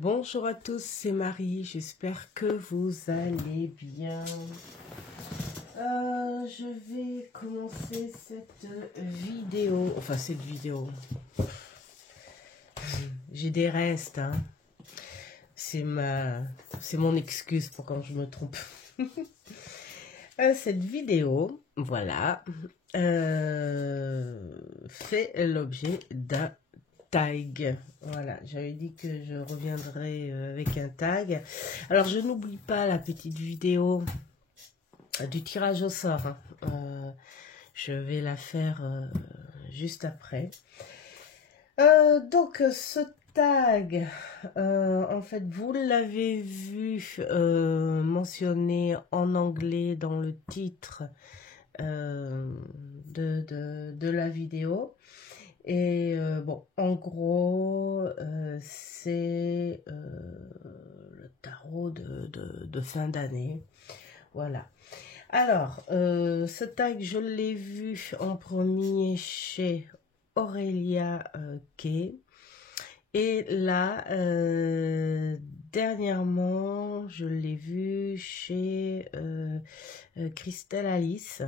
Bonjour à tous, c'est Marie, j'espère que vous allez bien. Je vais commencer cette vidéo, j'ai des restes, hein. C'est mon excuse pour quand je me trompe. Cette vidéo, voilà, fait l'objet d'un tag. Voilà, j'avais dit que je reviendrai avec un tag. Alors, je n'oublie pas la petite vidéo du tirage au sort, hein. Je vais la faire juste après. Donc, ce tag, en fait, vous l'avez vu mentionné en anglais dans le titre de la vidéo. Et bon, en gros, c'est le tarot de fin d'année. Voilà. Alors, ce tag, je l'ai vu en premier chez Aurélia Kay. Et là, dernièrement, je l'ai vu chez Christelle Alice.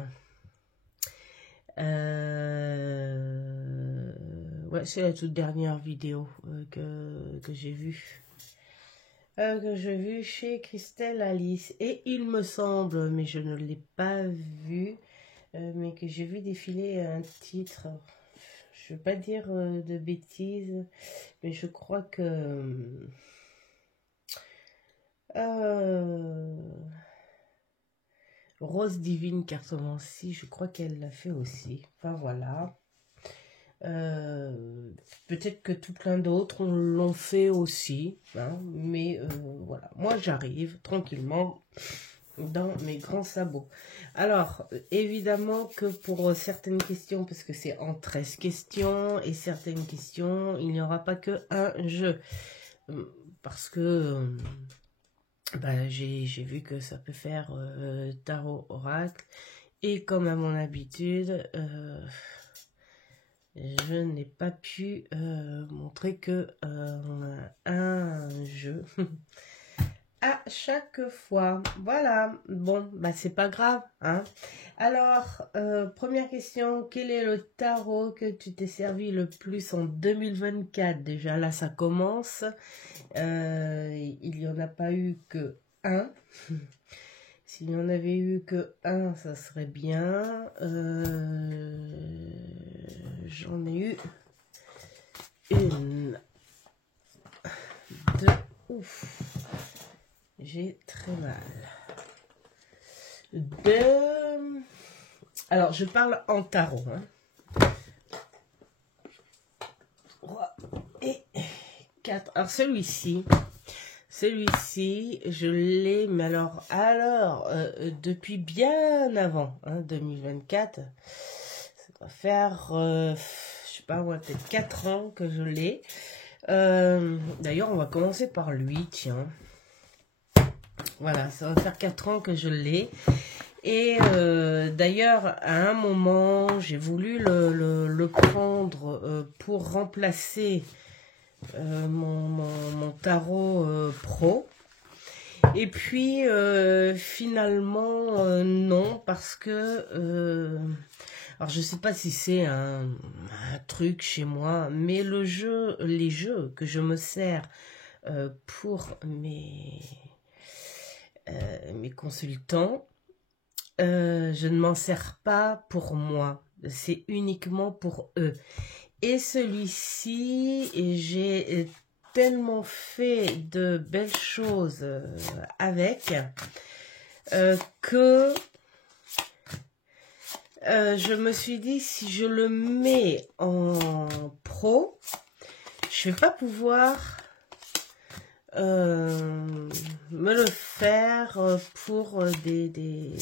Ouais, c'est la toute dernière vidéo que j'ai vue. Que j'ai vue chez Christelle Alice. Et il me semble, mais je ne l'ai pas vu, mais que j'ai vu défiler un titre. Je ne veux pas dire de bêtises, mais je crois que... Rose Divine Cartomancie, je crois qu'elle l'a fait aussi. Enfin voilà. Peut-être que tout plein d'autres l'ont fait aussi, hein, mais voilà, moi j'arrive tranquillement dans mes grands sabots. Alors, évidemment que pour certaines questions, parce que c'est en 13 questions, et certaines questions, il n'y aura pas que un jeu, parce que bah, j'ai vu que ça peut faire tarot oracle, et comme à mon habitude, je n'ai pas pu montrer que on a un jeu à chaque fois. Voilà, bon, bah c'est pas grave, hein. Alors, première question, quel est le tarot que tu t'es servi le plus en 2024? Déjà là, ça commence. Il n'y en a pas eu que un. S'il n'y en avait eu que un, ça serait bien. J'en ai eu une, deux, ouf, j'ai très mal. Deux, alors je parle en tarot, hein. 3 et 4. Alors celui-ci, je l'ai, mais alors depuis bien avant, hein, 2024, ça doit faire, je sais pas moi, peut-être 4 ans que je l'ai. D'ailleurs, on va commencer par lui, tiens. Voilà, ça va faire 4 ans que je l'ai. Et d'ailleurs, à un moment, j'ai voulu le prendre pour remplacer mon tarot pro. Et puis, finalement, non, parce que... alors, je sais pas si c'est un truc chez moi, mais les jeux que je me sers pour mes consultants, je ne m'en sers pas pour moi. C'est uniquement pour eux. Et celui-ci, j'ai tellement fait de belles choses avec que je me suis dit, si je le mets en pro, je vais pas pouvoir me le faire pour des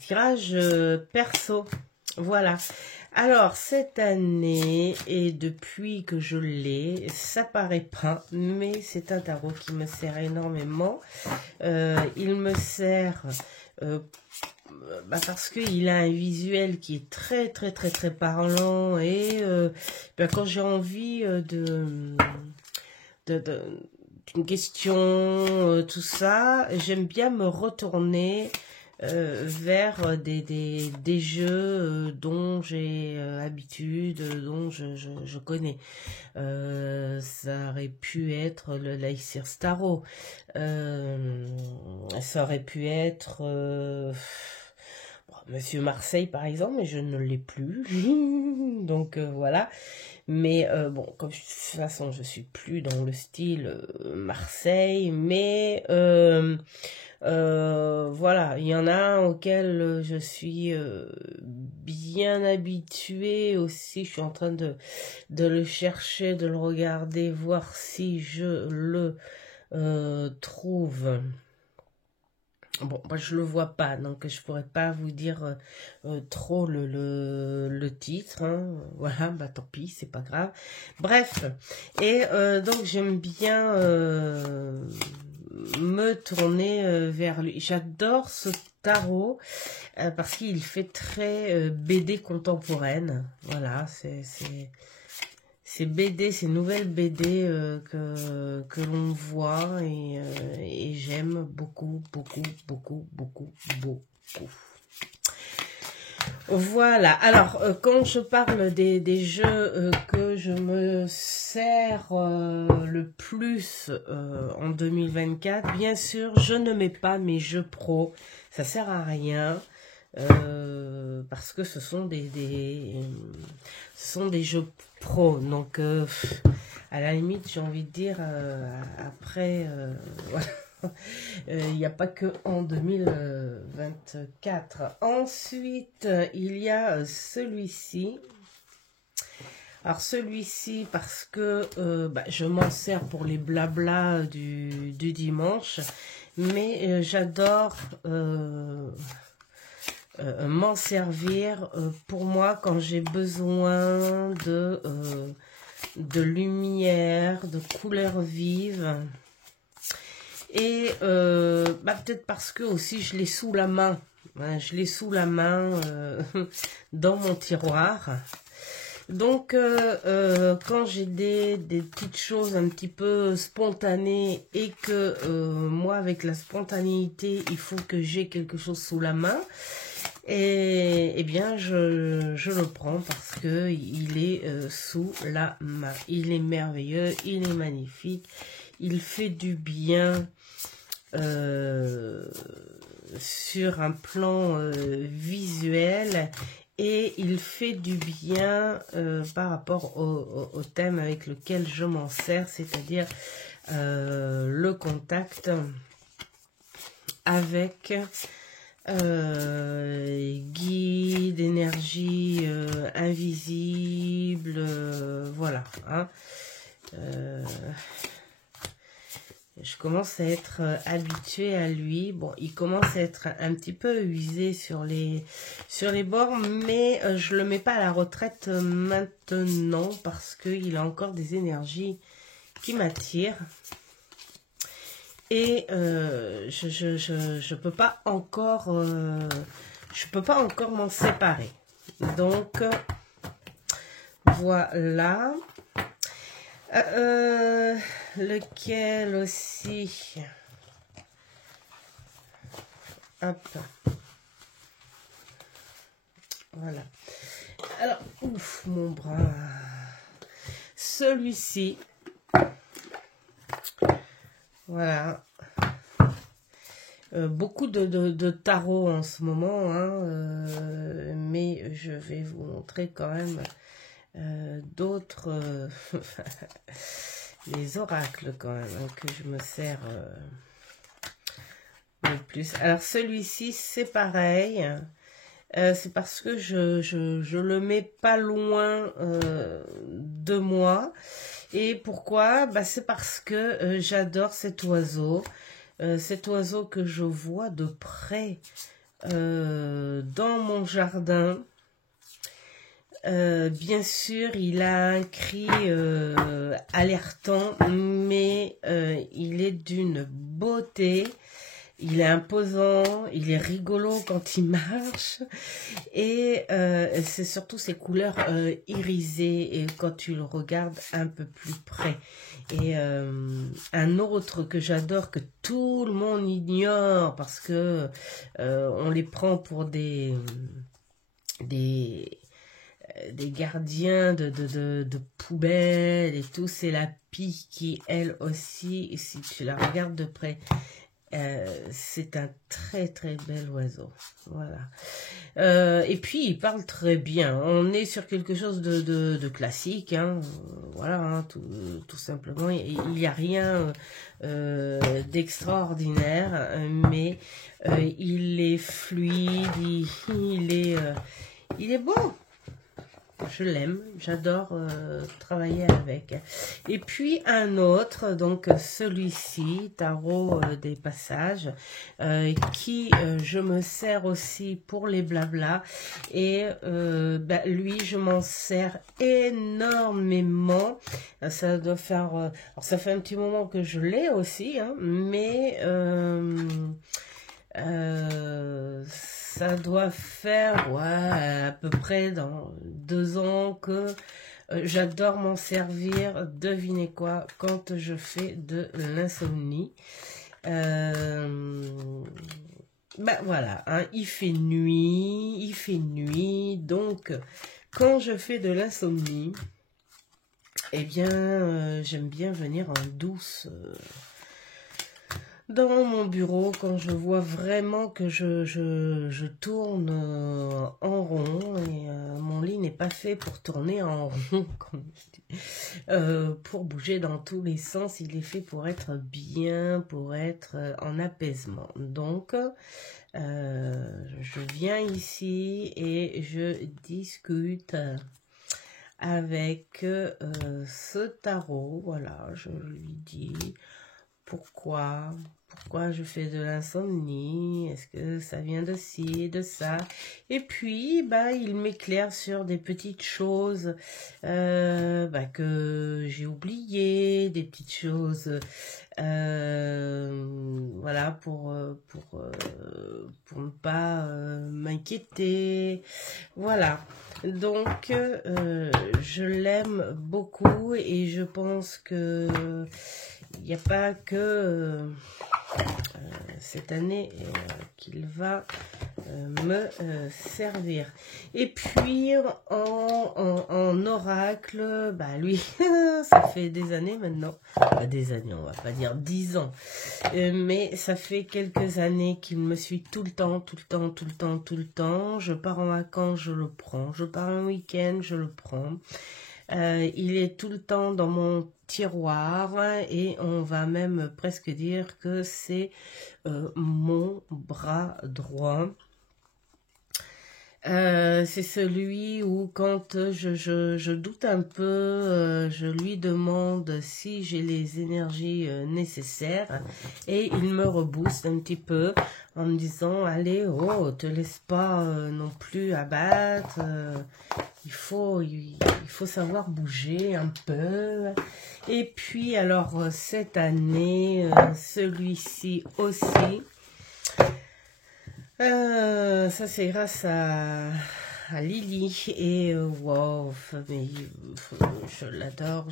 tirages perso. Voilà. Alors, cette année, et depuis que je l'ai, ça paraît pas, mais c'est un tarot qui me sert énormément. Il me sert parce qu'il a un visuel qui est très, très, très, très parlant. Et quand j'ai envie questions, tout ça, j'aime bien me retourner vers des jeux dont j'ai habitude, dont je connais. Ça aurait pu être le l'Aesir Starro, ça aurait pu être Monsieur Marseille par exemple, mais je ne l'ai plus. Donc voilà. Mais bon, comme de toute façon je suis plus dans le style Marseille, mais voilà, il y en a un auquel je suis bien habituée aussi. Je suis en train de le chercher, de le regarder, voir si je le trouve. Bon, moi je le vois pas, donc je pourrais pas vous dire trop le titre, hein. Voilà, bah tant pis, c'est pas grave. Bref, et donc j'aime bien me tourner vers lui. J'adore ce tarot parce qu'il fait très BD contemporaine. Voilà, ces BD, ces nouvelles BD que l'on voit et j'aime beaucoup, beaucoup, beaucoup, beaucoup, beaucoup. Voilà, alors quand je parle des jeux que je me sers le plus en 2024, bien sûr, je ne mets pas mes jeux pro, ça sert à rien. Parce que ce sont des jeux pro, donc à la limite j'ai envie de dire après voilà. Il n'y a pas que en 2024. Ensuite il y a celui-ci. Alors celui-ci parce que je m'en sers pour les blablas du dimanche, mais j'adore m'en servir pour moi quand j'ai besoin de lumière, de couleurs vives. Et peut-être parce que aussi je l'ai sous la main. Hein, je l'ai sous la main dans mon tiroir. Donc quand j'ai des petites choses un petit peu spontanées et que moi avec la spontanéité il faut que j'ai quelque chose sous la main, et bien je le prends parce que il est sous la main. Il est merveilleux, il est magnifique, il fait du bien sur un plan visuel, et il fait du bien par rapport au thème avec lequel je m'en sers, c'est-à-dire le contact avec guide, énergie invisible, voilà. Hein. Je commence à être habituée à lui. Bon, il commence à être un petit peu usé sur les bords, mais je le mets pas à la retraite maintenant parce qu'il a encore des énergies qui m'attirent. Et je peux pas encore m'en séparer. Donc voilà. Lequel aussi? Hop. Voilà. Alors, ouf, mon bras. Celui-ci. Voilà. Beaucoup de tarot en ce moment, hein, mais je vais vous montrer quand même d'autres, les oracles quand même, hein, que je me sers le plus. Alors celui-ci, c'est pareil. C'est parce que je le mets pas loin de moi. Et pourquoi? C'est parce que j'adore cet oiseau que je vois de près dans mon jardin. Bien sûr, il a un cri alertant, mais il est d'une beauté. il est imposant, il est rigolo quand il marche. Et c'est surtout ses couleurs irisées et quand tu le regardes un peu plus près. Et un autre que j'adore, que tout le monde ignore parce que on les prend pour des gardiens de poubelles et tout, c'est la pie qui, elle aussi, si tu la regardes de près, c'est un très très bel oiseau. Voilà. Et puis il parle très bien. On est sur quelque chose de classique, hein. Voilà, hein, tout simplement. Il n'y a rien d'extraordinaire, mais il est fluide, il est beau. Je l'aime, j'adore travailler avec. Et puis un autre, donc celui-ci, Tarot des passages, qui je me sers aussi pour les blablas. Et lui, je m'en sers énormément. Ça doit faire... alors ça fait un petit moment que je l'ai aussi, hein, mais... ça doit faire à peu près dans 2 ans que j'adore m'en servir, devinez quoi, quand je fais de l'insomnie. Voilà, hein, il fait nuit, donc quand je fais de l'insomnie, eh bien j'aime bien venir en douce dans mon bureau quand je vois vraiment que je tourne en rond et mon lit n'est pas fait pour tourner en rond, comme je dis. Pour bouger dans tous les sens, il est fait pour être bien, pour être en apaisement. Donc, je viens ici et je discute avec ce tarot. Voilà, je lui dis... Pourquoi je fais de l'insomnie? Est-ce que ça vient de ci, de ça? Et puis, il m'éclaire sur des petites choses que j'ai oubliées, des petites choses, voilà, pour ne pas m'inquiéter. Voilà. Donc, je l'aime beaucoup et je pense que il n'y a pas que cette année qu'il va me servir. Et puis en oracle, lui, ça fait des années maintenant, des années, on va pas dire 10 ans, mais ça fait quelques années qu'il me suit tout le temps. Je pars en vacances, je le prends. Je pars un week-end, je le prends. Il est tout le temps dans mon tiroir et on va même presque dire que c'est mon bras droit. C'est celui où quand je doute un peu, je lui demande si j'ai les énergies nécessaires et il me rebooste un petit peu en me disant allez, te laisse pas non plus abattre, il faut savoir bouger un peu. Et puis alors cette année, celui-ci aussi. Ça c'est grâce à Lily et wow, mais je l'adore.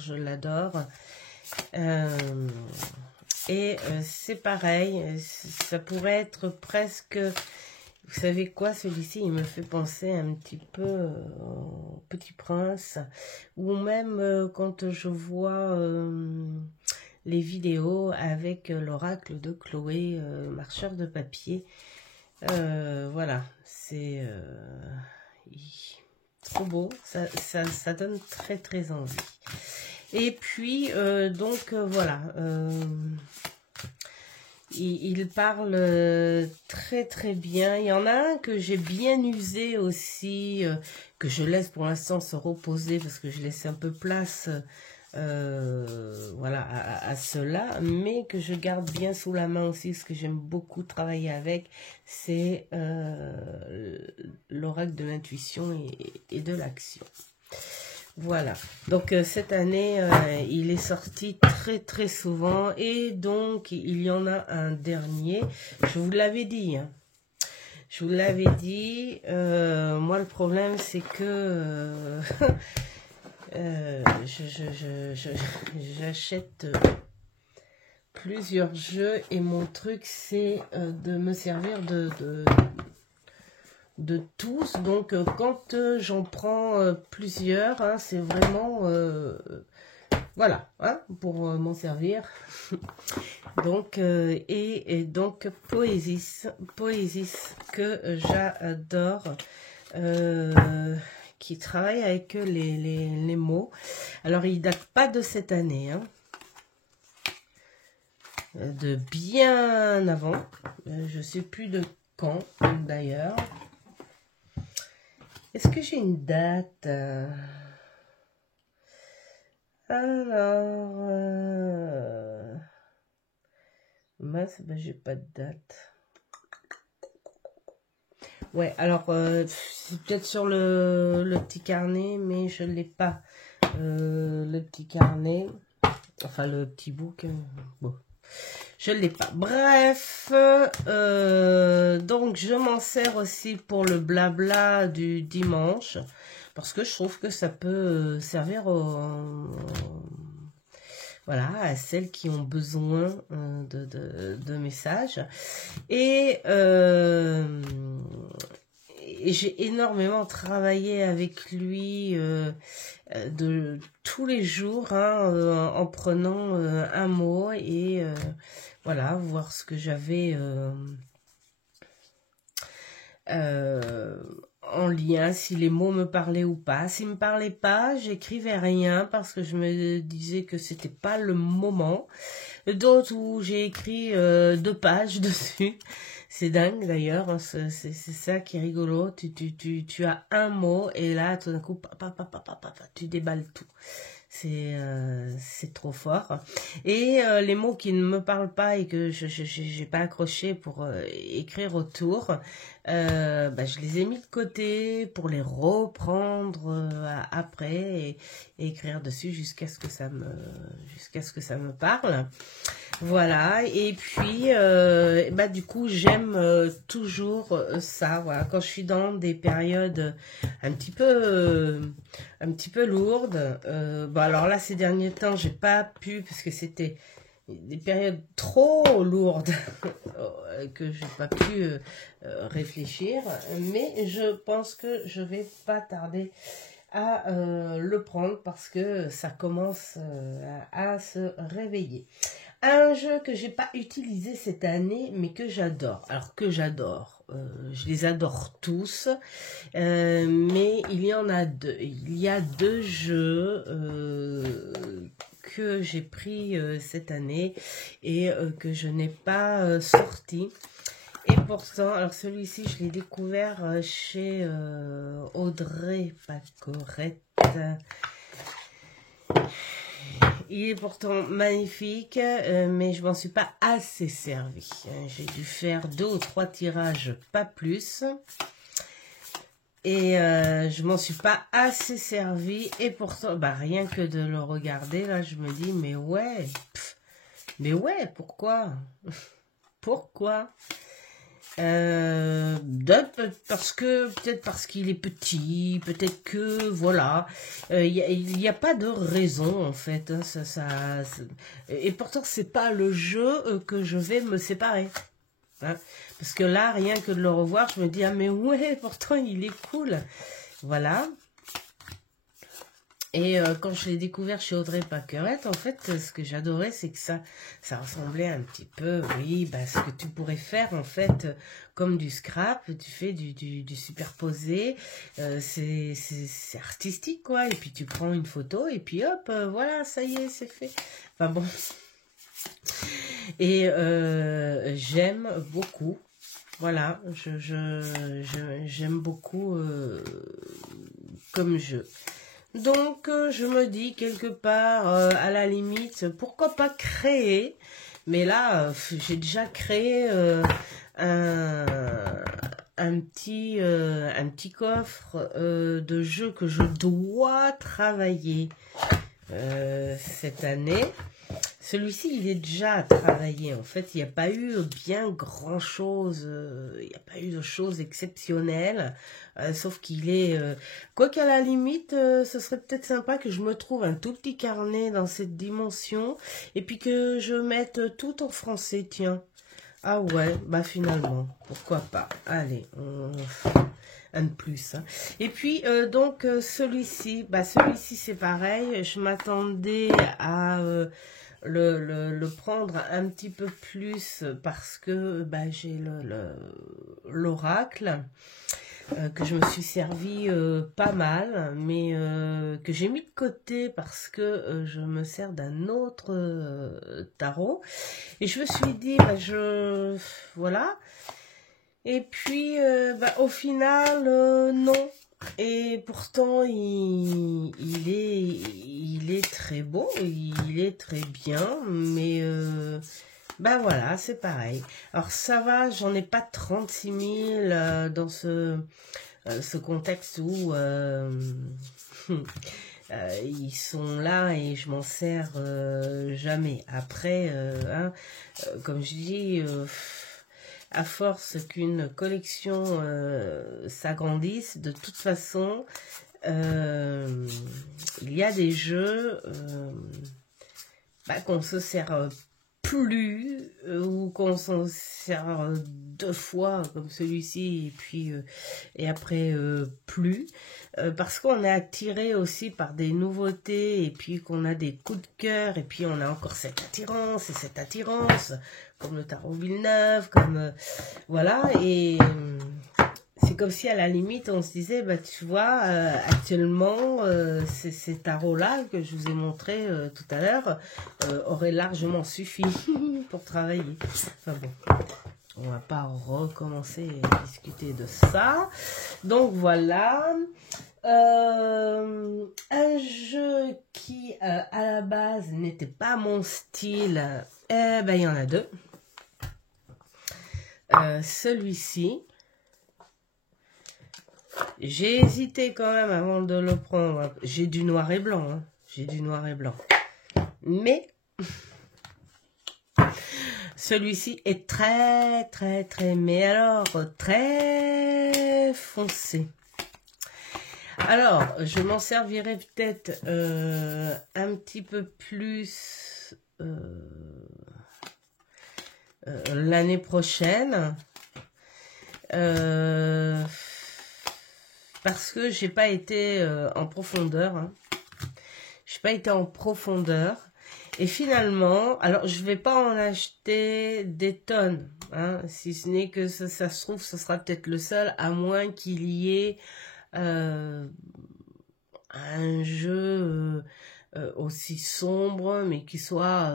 Et c'est pareil, ça pourrait être presque, vous savez quoi, celui-ci il me fait penser un petit peu au Petit Prince, ou même quand je vois les vidéos avec l'oracle de Chloé, marcheur de papier. Voilà, c'est trop beau, ça donne très très envie. Et puis voilà, il parle très très bien. Il y en a un que j'ai bien usé aussi, que je laisse pour l'instant se reposer parce que je laisse un peu place voilà, à cela, mais que je garde bien sous la main aussi, parce que j'aime beaucoup travailler avec, c'est l'oracle de l'intuition et de l'action. Voilà. Donc, cette année, il est sorti très souvent. Et donc, il y en a un dernier. Je vous l'avais dit, hein. Je vous l'avais dit. Moi, le problème, c'est que j'achète plusieurs jeux et mon truc, c'est de me servir de tous. Donc, quand j'en prends plusieurs, hein, c'est vraiment... voilà, hein, pour m'en servir. Donc, donc, Poésis que j'adore, qui travaille avec les mots. Alors, il date pas de cette année, hein, de bien avant. Je sais plus de quand, d'ailleurs. Est-ce que j'ai une date? Alors, mince, ben, j'ai pas de date. Ouais, alors, c'est peut-être sur le petit carnet, mais je l'ai pas. Le petit carnet, enfin le petit book, bon, je l'ai pas. Bref, donc je m'en sers aussi pour le blabla du dimanche, parce que je trouve que ça peut servir voilà, à celles qui ont besoin de messages. Et j'ai énormément travaillé avec lui de tous les jours, hein, en prenant un mot et voilà, voir ce que j'avais en lien, si les mots me parlaient ou pas. S'ils me parlaient pas, j'écrivais rien parce que je me disais que c'était pas le moment. D'autres où j'ai écrit 2 pages dessus. C'est dingue d'ailleurs, hein, c'est ça qui est rigolo. Tu as un mot et là tout d'un coup, tu déballes tout. C'est trop fort. Et les mots qui ne me parlent pas et que j'ai pas accroché pour écrire autour, bah, je les ai mis de côté pour les reprendre après et écrire dessus jusqu'à ce que ça me parle. Voilà. Et puis bah du coup j'aime toujours ça. Voilà, quand je suis dans des périodes un petit peu lourdes. Bon alors là ces derniers temps j'ai pas pu parce que c'était des périodes trop lourdes que j'ai pas pu réfléchir, mais je pense que je vais pas tarder à le prendre parce que ça commence à se réveiller. Un jeu que j'ai pas utilisé cette année mais que j'adore, alors que j'adore, je les adore tous, mais il y en a deux. Il y a 2 jeux que j'ai pris cette année et que je n'ai pas sorti. Et pourtant, alors celui-ci, je l'ai découvert chez Audrey Pacorette. Il est pourtant magnifique, mais je m'en suis pas assez servi. J'ai dû faire 2 ou 3 tirages, pas plus. Et je m'en suis pas assez servi. Et pourtant, bah, rien que de le regarder, là, je me dis, mais ouais, pourquoi? Pourquoi? Peut-être parce qu'il est petit, peut-être que voilà, il n'y a pas de raison en fait, hein, et pourtant c'est pas le jeu que je vais me séparer, hein, parce que là rien que de le revoir je me dis ah mais ouais pourtant il est cool, voilà. Et quand je l'ai découvert chez Audrey Pacorette, en fait, ce que j'adorais, c'est que ça ressemblait un petit peu, oui, bah, ce que tu pourrais faire, en fait, comme du scrap, tu fais du superposé, c'est artistique, quoi, et puis tu prends une photo, et puis hop, voilà, ça y est, c'est fait. Enfin bon. Et j'aime beaucoup, voilà, j'aime beaucoup comme jeu. Donc, je me dis quelque part, à la limite, pourquoi pas créer. Mais là, j'ai déjà créé un petit coffre de jeux que je dois travailler cette année. Celui-ci, il est déjà travaillé. En fait, il n'y a pas eu bien grand-chose. Il n'y a pas eu de choses exceptionnelles. Sauf qu'il est... quoi qu'à la limite, ce serait peut-être sympa que je me trouve un tout petit carnet dans cette dimension. Et puis que je mette tout en français, tiens. Ah ouais, bah finalement, pourquoi pas. Allez, un de plus. Hein. Et puis, donc, celui-ci, c'est pareil. Je m'attendais à... le prendre un petit peu plus parce que j'ai l'oracle que je me suis servi pas mal, mais que j'ai mis de côté parce que je me sers d'un autre tarot. Et je me suis dit, voilà. Et puis, au final, non. Et pourtant, il est très beau, il est très bien, mais voilà, c'est pareil. Alors ça va, j'en ai pas 36 000 dans ce contexte où ils sont là et je m'en sers jamais. Après, comme je dis... à force qu'une collection s'agrandisse, de toute façon, il y a des jeux qu'on se sert plus ou qu'on s'en sert 2 fois comme celui-ci et puis et après plus parce qu'on est attiré aussi par des nouveautés et puis qu'on a des coups de cœur et puis on a encore cette attirance et cette attirance comme le tarot Villeneuve comme voilà et c'est comme si à la limite on se disait tu vois actuellement ces tarots là que je vous ai montré tout à l'heure auraient largement suffi pour travailler. Enfin bon, on va pas recommencer à discuter de ça. Donc voilà. Un jeu qui à la base n'était pas mon style, il y en a 2. Celui-ci, j'ai hésité quand même avant de le prendre. J'ai du noir et blanc, hein. J'ai du noir et blanc. Mais celui-ci est très, très, très, mais alors très foncé. Alors, je m'en servirai peut-être un petit peu plus l'année prochaine. Parce que j'ai pas été en profondeur. Hein. J'ai pas été en profondeur. Et finalement, alors je vais pas en acheter des tonnes. Hein, si ce n'est que ça se trouve, ce sera peut-être le seul, à moins qu'il y ait un jeu aussi sombre, mais qui soit,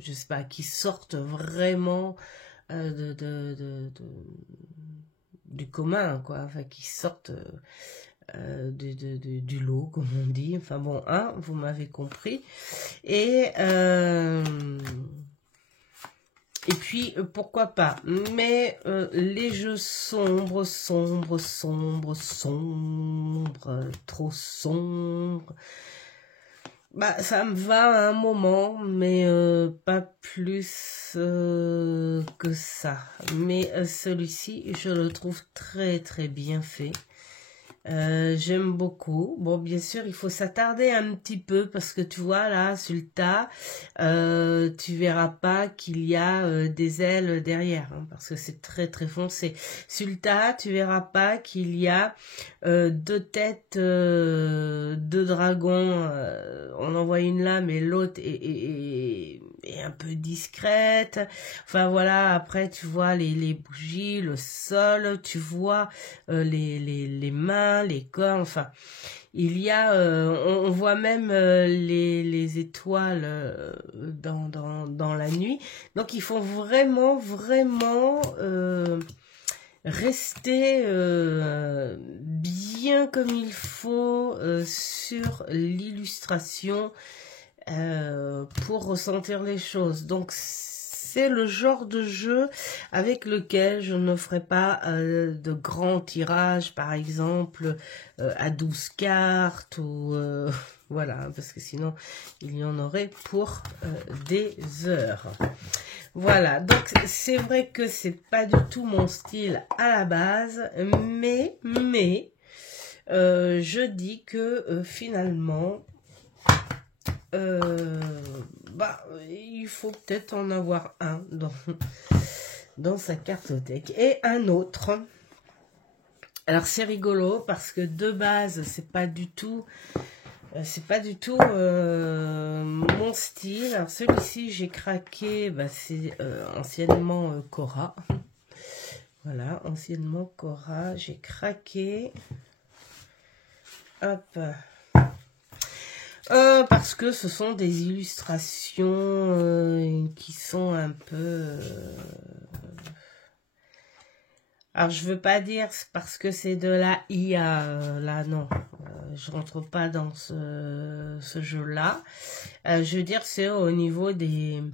je sais pas, qui sorte vraiment du commun, quoi, enfin qui sortent du lot, comme on dit. Enfin bon, hein, vous m'avez compris. Et puis, pourquoi pas. Mais les jeux sombres, trop sombres, ça me va à un moment, mais pas plus que ça. Mais celui-ci, je le trouve très très bien fait. J'aime beaucoup. Bon, bien sûr, il faut s'attarder un petit peu parce que tu vois là, sur le tas, tu verras pas qu'il y a des ailes derrière, hein, parce que c'est très très foncé. Sur le tas, tu verras pas qu'il y a 2 têtes, 2 dragons. On en voit une là, mais l'autre est un peu discrète. Enfin voilà, après tu vois les bougies, le sol, tu vois les mains, les corps, enfin il y a on voit même les étoiles dans la nuit. Donc il faut vraiment rester bien comme il faut sur l'illustration pour ressentir les choses. Donc c'est le genre de jeu avec lequel je ne ferai pas de grands tirages, par exemple à 12 cartes ou voilà, parce que sinon il y en aurait pour des heures. Voilà, donc c'est vrai que c'est pas du tout mon style à la base, mais je dis que finalement il faut peut-être en avoir un dans sa cartothèque. Et un autre. Alors c'est rigolo parce que de base c'est pas du tout mon style. Alors celui-ci j'ai craqué, c'est anciennement Cora. Voilà, anciennement Cora, j'ai craqué. Hop. Parce que ce sont des illustrations qui sont un peu... Alors, je veux pas dire parce que c'est de la IA, là, non. Je rentre pas dans ce jeu-là. Je veux dire, c'est au niveau des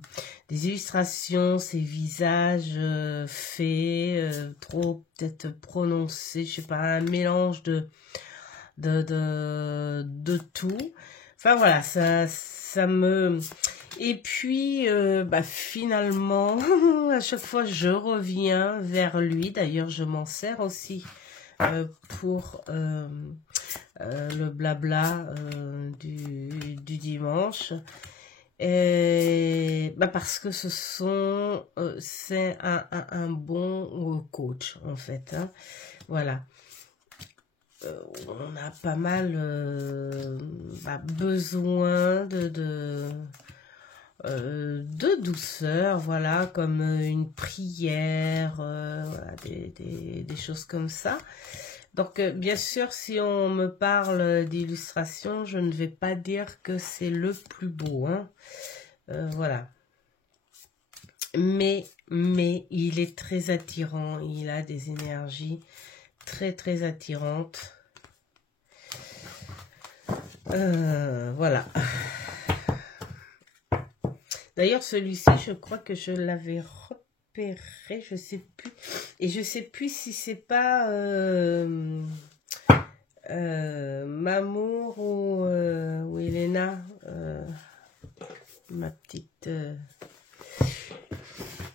illustrations, ces visages faits, trop peut-être prononcés, je sais pas, un mélange de tout. Enfin voilà, ça me... Et puis, finalement, à chaque fois, je reviens vers lui. D'ailleurs, je m'en sers aussi pour le blabla du dimanche. Et, parce que c'est un bon coach, en fait. Hein. Voilà. On a pas mal besoin de douceur, voilà, comme une prière, voilà, des choses comme ça. Donc, bien sûr, si on me parle d'illustration, je ne vais pas dire que c'est le plus beau, hein. Voilà. Mais il est très attirant, il a des énergies très attirante. Voilà. D'ailleurs, celui-ci, je crois que je l'avais repéré, je sais plus. Et je sais plus si c'est pas Mamour ou Elena, ma petite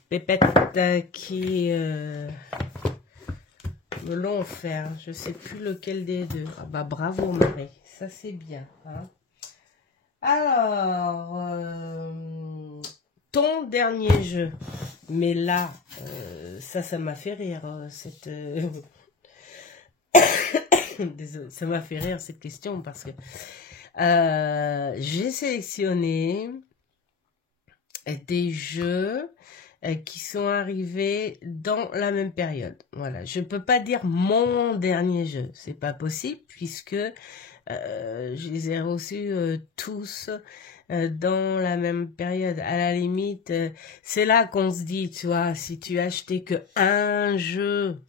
pépette qui... me l'ont offert, je sais plus lequel des deux. Ah bravo Marie, ça c'est bien. Hein. Alors, ton dernier jeu. Mais là, ça m'a fait rire, cette... Désolée, ça m'a fait rire cette question parce que j'ai sélectionné des jeux qui sont arrivés dans la même période. Voilà, je peux pas dire mon dernier jeu, c'est pas possible puisque je les ai reçus tous dans la même période. À la limite, c'est là qu'on se dit, tu vois, si tu achetais que un jeu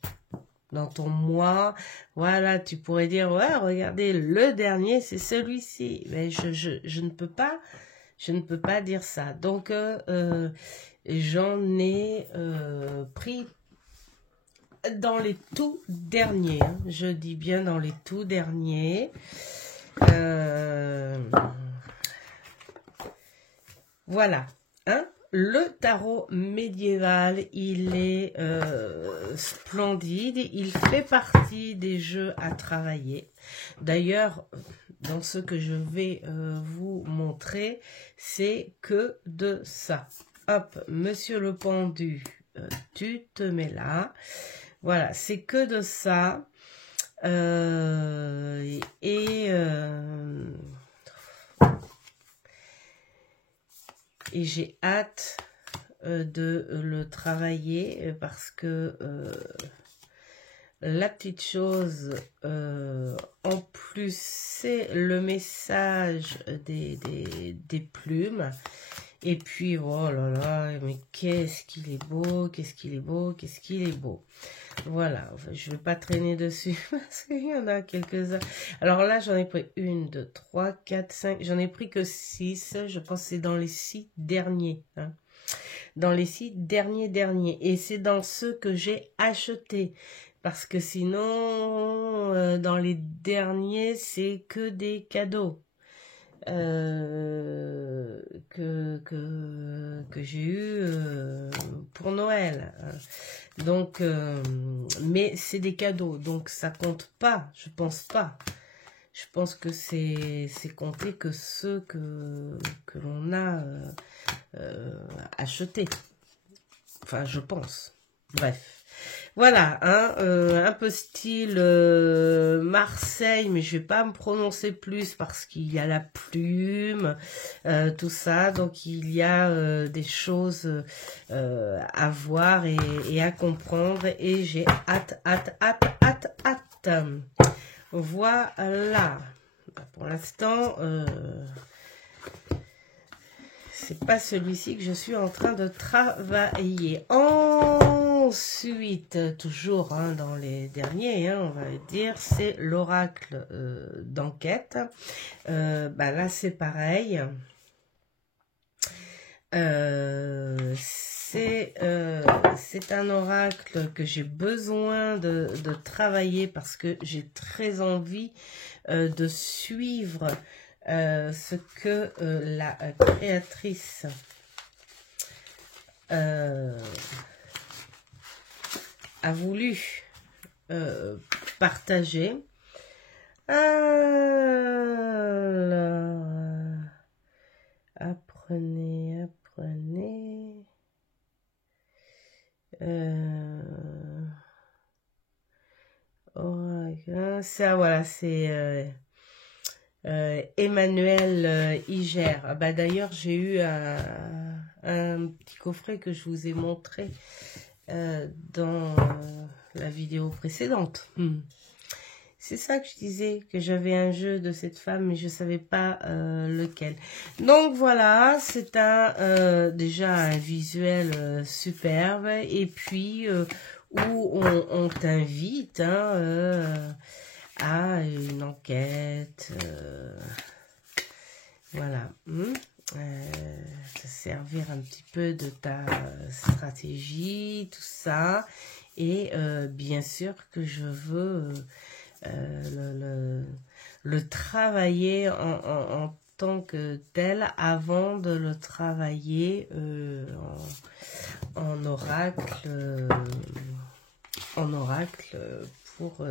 dans ton mois, voilà, tu pourrais dire, ouais, regardez, le dernier, c'est celui-ci. Mais je ne peux pas dire ça. Donc, j'en ai pris dans les tout derniers. Hein. Je dis bien dans les tout derniers. Voilà. Hein. Le tarot médiéval, il est splendide. Il fait partie des jeux à travailler. D'ailleurs, dans ce que je vais vous montrer, c'est que de ça. Hop, monsieur le pendu, tu te mets là. Voilà, c'est que de ça. Et j'ai hâte de le travailler parce que la petite chose en plus c'est le message des plumes. Et puis oh là là, mais qu'est-ce qu'il est beau, qu'est-ce qu'il est beau, qu'est-ce qu'il est beau. Voilà, enfin, je ne vais pas traîner dessus parce qu'il y en a quelques-uns. Alors là, j'en ai pris 1, 2, 3, 4, 5. J'en ai pris que 6. Je pense que c'est dans les 6 derniers. Hein. dans les 6 derniers. Et c'est dans ceux que j'ai achetés. Parce que sinon, dans les derniers, c'est que des cadeaux. Que j'ai eu pour Noël. Donc, mais c'est des cadeaux, donc ça compte pas, je pense pas. Je pense que c'est compter que ceux que l'on a achetés. Enfin, je pense. Bref. Voilà, hein, un peu style Marseille, mais je vais pas me prononcer plus parce qu'il y a la plume, tout ça. Donc, il y a des choses à voir et à comprendre. Et j'ai hâte. Voilà. Pour l'instant, c'est pas celui-ci que je suis en train de travailler. Ensuite, toujours hein, dans les derniers, hein, on va dire, c'est l'oracle d'enquête. Là, c'est pareil. C'est un oracle que j'ai besoin de travailler parce que j'ai très envie de suivre ce que la créatrice a voulu partager. Alors, apprenez. Ça, voilà, c'est Emmanuel Iger. D'ailleurs, j'ai eu un petit coffret que je vous ai montré dans la vidéo précédente. C'est ça que je disais, que j'avais un jeu de cette femme, mais je ne savais pas lequel. Donc voilà, c'est déjà un visuel superbe. Et puis, où on t'invite à une enquête. Voilà. Te servir un petit peu de ta stratégie, tout ça. Et bien sûr que je veux... le travailler en tant que tel avant de le travailler en oracle pour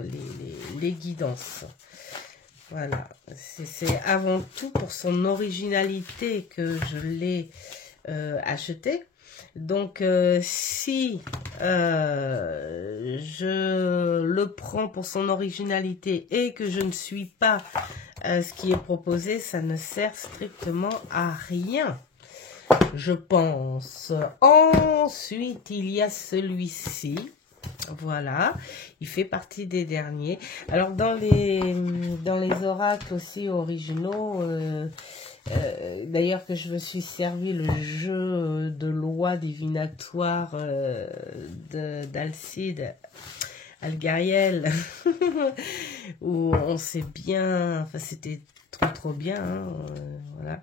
les guidances. Voilà, c'est avant tout pour son originalité que je l'ai acheté. Donc, si je le prends pour son originalité et que je ne suis pas ce qui est proposé, ça ne sert strictement à rien, je pense. Ensuite, il y a celui-ci. Voilà, il fait partie des derniers. Alors, dans les oracles aussi originaux... d'ailleurs que je me suis servi le jeu de loi divinatoire d'Alcide Algariel où on sait bien, enfin c'était trop bien, hein, voilà.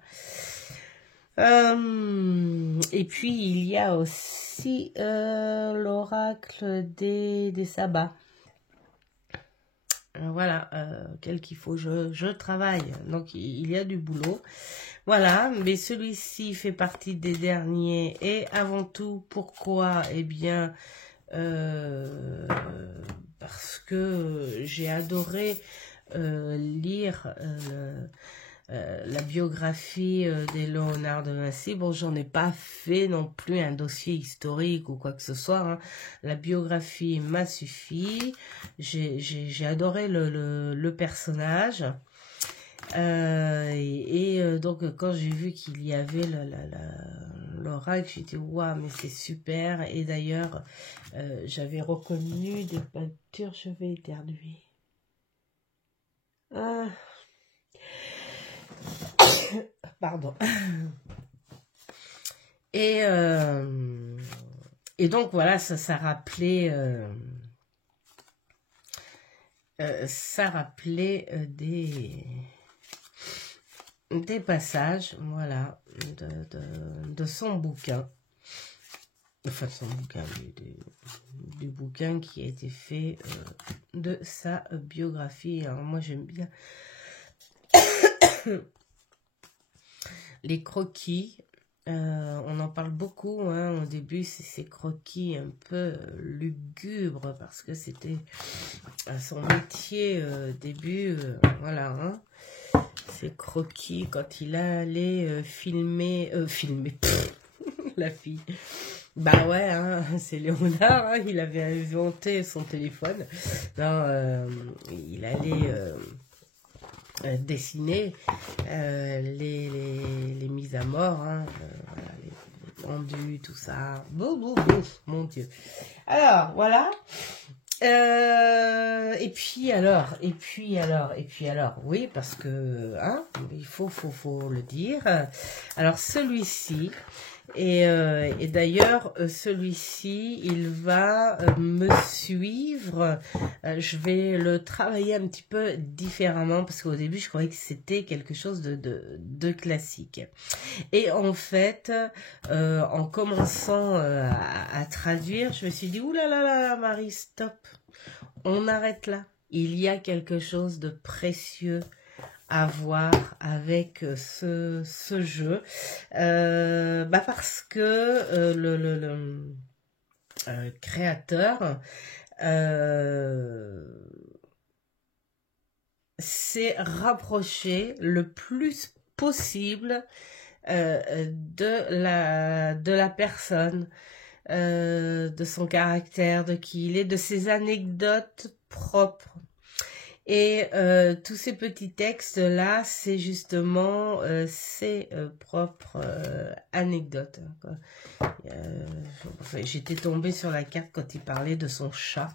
Et puis il y a aussi l'oracle des sabbats. Voilà, quel qu'il faut, je travaille, donc il y a du boulot. Voilà, mais celui-ci fait partie des derniers. Et avant tout, pourquoi? Eh bien, parce que j'ai adoré lire la biographie de Léonard de Vinci. Bon, j'en ai pas fait non plus un dossier historique ou quoi que ce soit, hein. La biographie m'a suffi. J'ai adoré le personnage. Donc, quand j'ai vu qu'il y avait l'oracle, j'ai dit, waouh, mais c'est super. Et d'ailleurs, j'avais reconnu des peintures, je vais éternuer. Pardon. Et donc voilà, ça rappelait des passages, voilà, de son bouquin. enfin son bouquin, du bouquin qui a été fait de sa biographie. Alors moi j'aime bien les croquis. On en parle beaucoup, hein. Au début, c'est ces croquis un peu lugubres parce que c'était son métier début, voilà, hein. Ces croquis quand il allait filmer, la fille. Bah ouais, hein, c'est Léonard, hein, il avait inventé son téléphone. Non, il allait dessiner les mises à mort, hein, voilà, les pendus, tout ça. Bouf, mon Dieu. Alors, voilà. Et puis alors, oui, parce que, hein, il faut le dire. Alors, celui-ci, et d'ailleurs, celui-ci, il va me suivre. Je vais le travailler un petit peu différemment parce qu'au début, je croyais que c'était quelque chose de classique. Et en fait, en commençant à traduire, je me suis dit, ouh là là là, Marie, stop, on arrête là. Il y a quelque chose de précieux à voir avec ce jeu, parce que le créateur s'est rapproché le plus possible de la personne, de son caractère, de qui il est, de ses anecdotes propres. Et tous ces petits textes-là, c'est justement ses propres anecdotes. J'étais tombée sur la carte quand il parlait de son chat.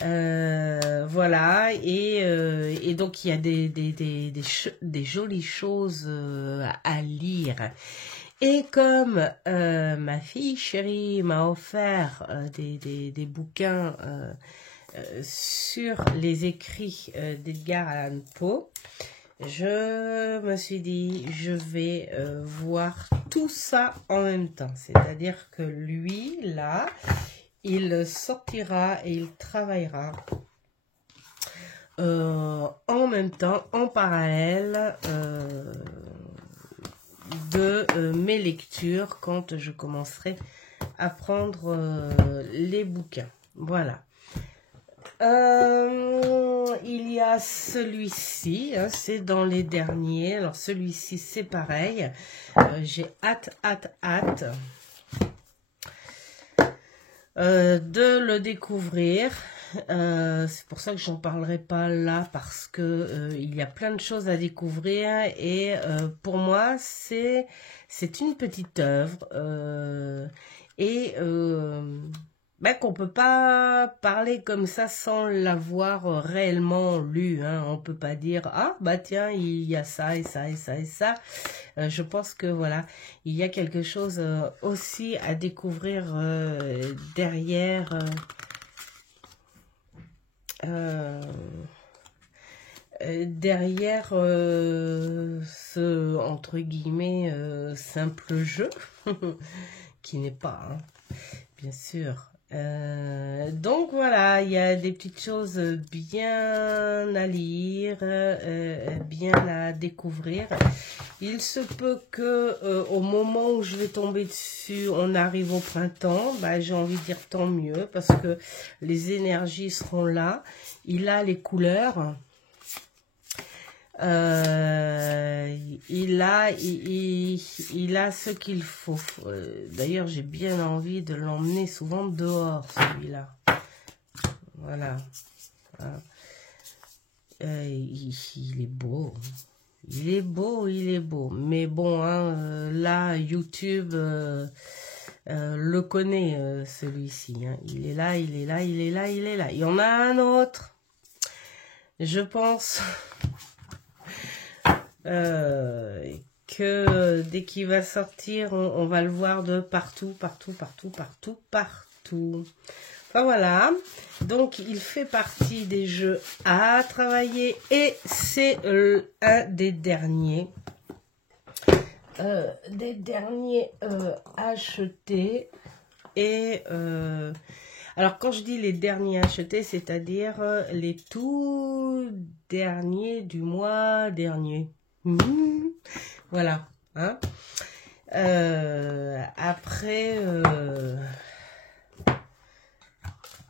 Voilà, et donc il y a des jolies choses à lire. Et comme ma fille chérie m'a offert des bouquins sur les écrits d'Edgar Allan Poe, je me suis dit, je vais voir tout ça en même temps. C'est-à-dire que lui, là, il sortira et il travaillera en même temps, en parallèle de mes lectures quand je commencerai à prendre les bouquins. Voilà. Il y a celui-ci, hein, c'est dans les derniers. Alors celui-ci, c'est pareil. J'ai hâte de le découvrir. C'est pour ça que j'en parlerai pas là, parce que il y a plein de choses à découvrir, et pour moi c'est une petite œuvre et qu'on peut pas parler comme ça sans l'avoir réellement lu, hein. On peut pas dire ah bah tiens, il y a ça et ça et ça et ça. Je pense que voilà, il y a quelque chose aussi à découvrir derrière derrière ce entre guillemets simple jeu qui n'est pas, hein, bien sûr. Donc voilà, il y a des petites choses bien à lire, bien à découvrir. Il se peut que au moment où je vais tomber dessus, on arrive au printemps. Bah, j'ai envie de dire tant mieux, parce que les énergies seront là. Il a les couleurs. Il a ce qu'il faut. D'ailleurs, j'ai bien envie de l'emmener souvent dehors, celui-là. Voilà. Il est beau. Il est beau, il est beau. Mais bon, hein, là, YouTube le connaît, celui-ci. Hein. Il est là, il est là, il est là, il est là. Il y en a un autre. Je pense que dès qu'il va sortir, on va le voir de partout. Enfin, voilà. Donc, il fait partie des jeux à travailler, et c'est un des derniers. Achetés. Et alors quand je dis les derniers achetés, c'est-à-dire les tout derniers du mois dernier. Voilà. Hein. Après,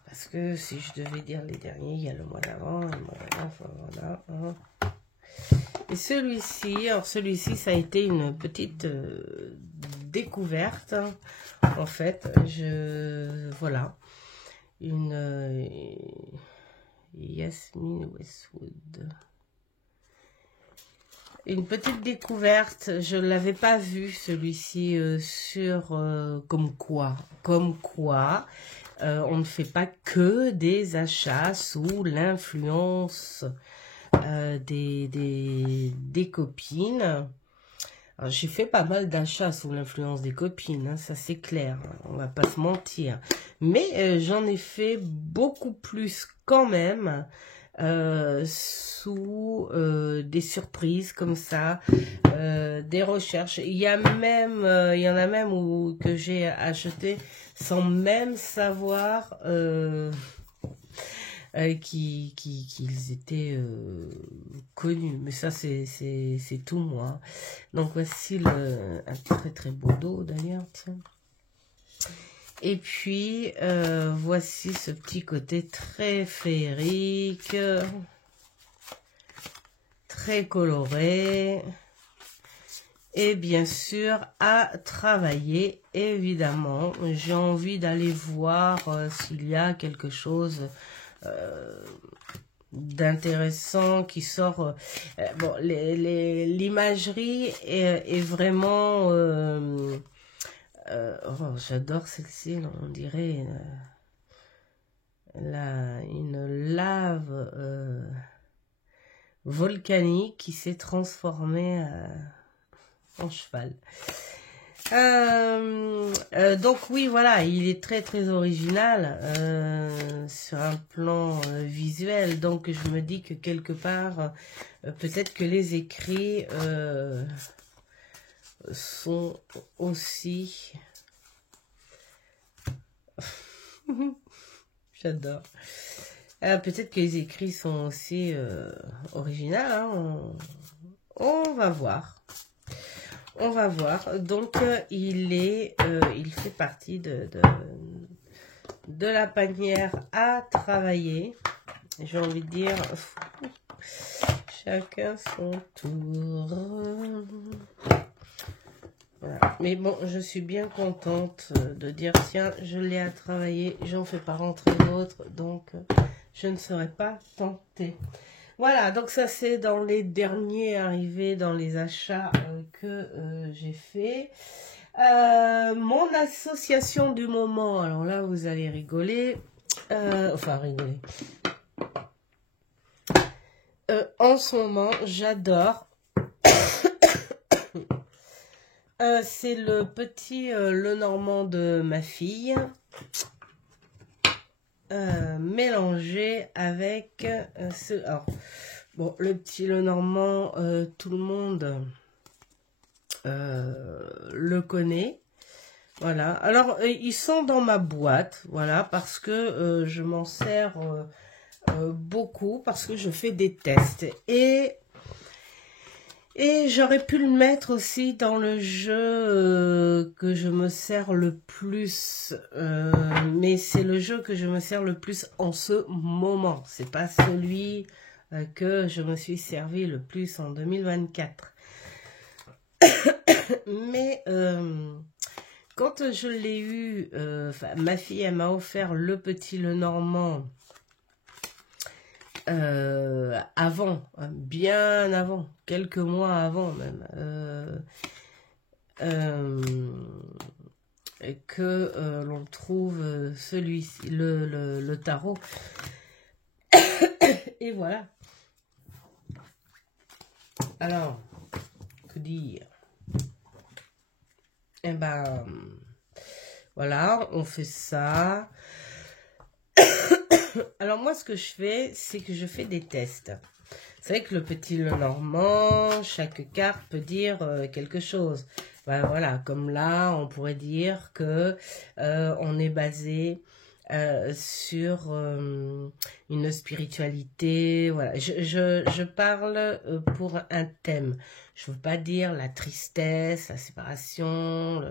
parce que si je devais dire les derniers, il y a le mois d'avant, enfin voilà. Hein. Et celui-ci, alors celui-ci, ça a été une petite découverte. En fait, voilà, une Yasmine Westwood. Une petite découverte, je ne l'avais pas vu celui-ci sur comme quoi on ne fait pas que des achats sous l'influence des copines. J'ai fait pas mal d'achats sous l'influence des copines, hein, ça c'est clair, hein, on va pas se mentir. Mais j'en ai fait beaucoup plus quand même sous des surprises comme ça, des recherches. Il y en a même que j'ai acheté sans même savoir qu'ils étaient connus. Mais ça, c'est tout moi. Donc, voici un très très beau dos d'ailleurs. Et puis, voici ce petit côté très féerique, très coloré. Et bien sûr, à travailler, évidemment. J'ai envie d'aller voir s'il y a quelque chose d'intéressant qui sort. Bon, l'imagerie est vraiment... oh, j'adore celle-ci, on dirait une lave volcanique qui s'est transformée en cheval. Donc oui, voilà, il est très très original sur un plan visuel. Donc je me dis que quelque part, peut-être que les écrits sont aussi... J'adore. Peut-être que les écrits sont aussi originaux. Hein, on va voir. On va voir. Donc, il fait partie de la panière à travailler. J'ai envie de dire, chacun son tour. Voilà. Mais bon, je suis bien contente de dire, tiens, je l'ai à travailler, j'en fais pas rentrer d'autres, donc je ne serai pas tentée. Voilà, donc ça c'est dans les derniers arrivés dans les achats que j'ai fait. Mon association du moment, alors là vous allez rigoler, enfin rigoler. En ce moment, j'adore. C'est le petit Lenormand de ma fille. Mélangé avec alors, bon, le petit Lenormand, tout le monde le connaît. Voilà. Alors, ils sont dans ma boîte, voilà, parce que je m'en sers beaucoup, parce que je fais des tests. Et j'aurais pu le mettre aussi dans le jeu que je me sers le plus, mais c'est le jeu que je me sers le plus en ce moment. C'est pas celui que je me suis servi le plus en 2024. Mais quand je l'ai eu, ma fille elle m'a offert le petit Lenormand. Avant, bien avant, quelques mois avant même, que l'on trouve celui-ci, le tarot. Et voilà. Alors, que dire? Eh ben, voilà, on fait ça. Alors moi, ce que je fais, c'est que je fais des tests. Vous savez que le petit Lenormand, chaque carte peut dire quelque chose. Ben voilà, comme là, on pourrait dire que on est basé sur une spiritualité. Voilà, je parle pour un thème. Je veux pas dire la tristesse, la séparation,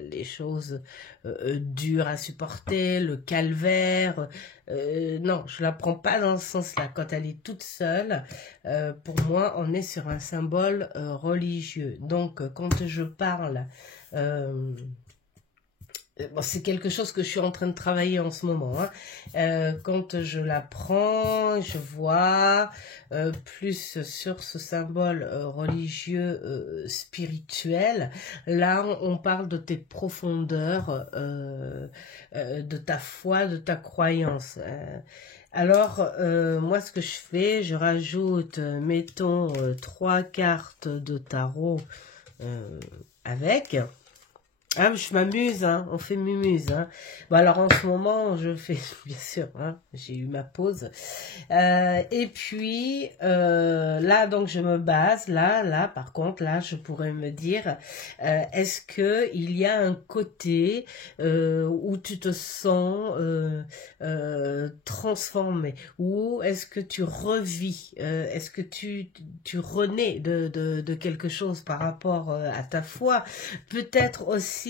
les choses dures à supporter, le calvaire. Non, je la prends pas dans ce sens-là. Quand elle est toute seule, pour moi, on est sur un symbole religieux. Donc, quand je parle bon, c'est quelque chose que je suis en train de travailler en ce moment. Hein. Quand je la prends, je vois plus sur ce symbole religieux spirituel. Là, on parle de tes profondeurs, de ta foi, de ta croyance. Alors, moi, ce que je fais, je rajoute, mettons, 3 cartes de tarot avec... Ah, je m'amuse, hein, on fait mumuse. Hein. Bon, alors en ce moment, je fais, bien sûr, hein, j'ai eu ma pause. Et puis, là, donc, je me base, là, par contre, là, je pourrais me dire, est-ce que il y a un côté où tu te sens transformé, ou est-ce que tu revis, est-ce que tu renais de quelque chose par rapport à ta foi, peut-être aussi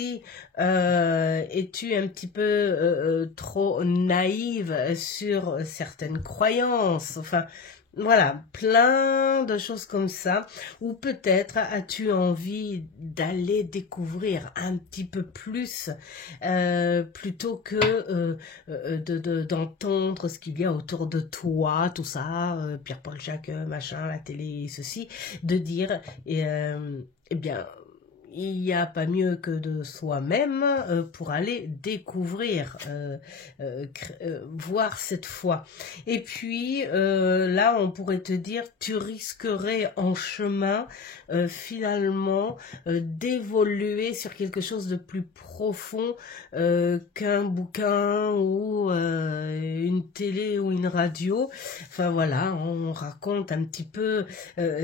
es-tu un petit peu trop naïve sur certaines croyances, enfin voilà, plein de choses comme ça, ou peut-être as-tu envie d'aller découvrir un petit peu plus plutôt que d'entendre ce qu'il y a autour de toi, tout ça, Pierre-Paul Jacques, machin, la télé, ceci, de dire, eh bien, il n'y a pas mieux que de soi-même pour aller découvrir, voir cette foi. Et puis, là, on pourrait te dire, tu risquerais en chemin, finalement, d'évoluer sur quelque chose de plus profond qu'un bouquin ou une télé ou une radio. Enfin, voilà, on raconte un petit peu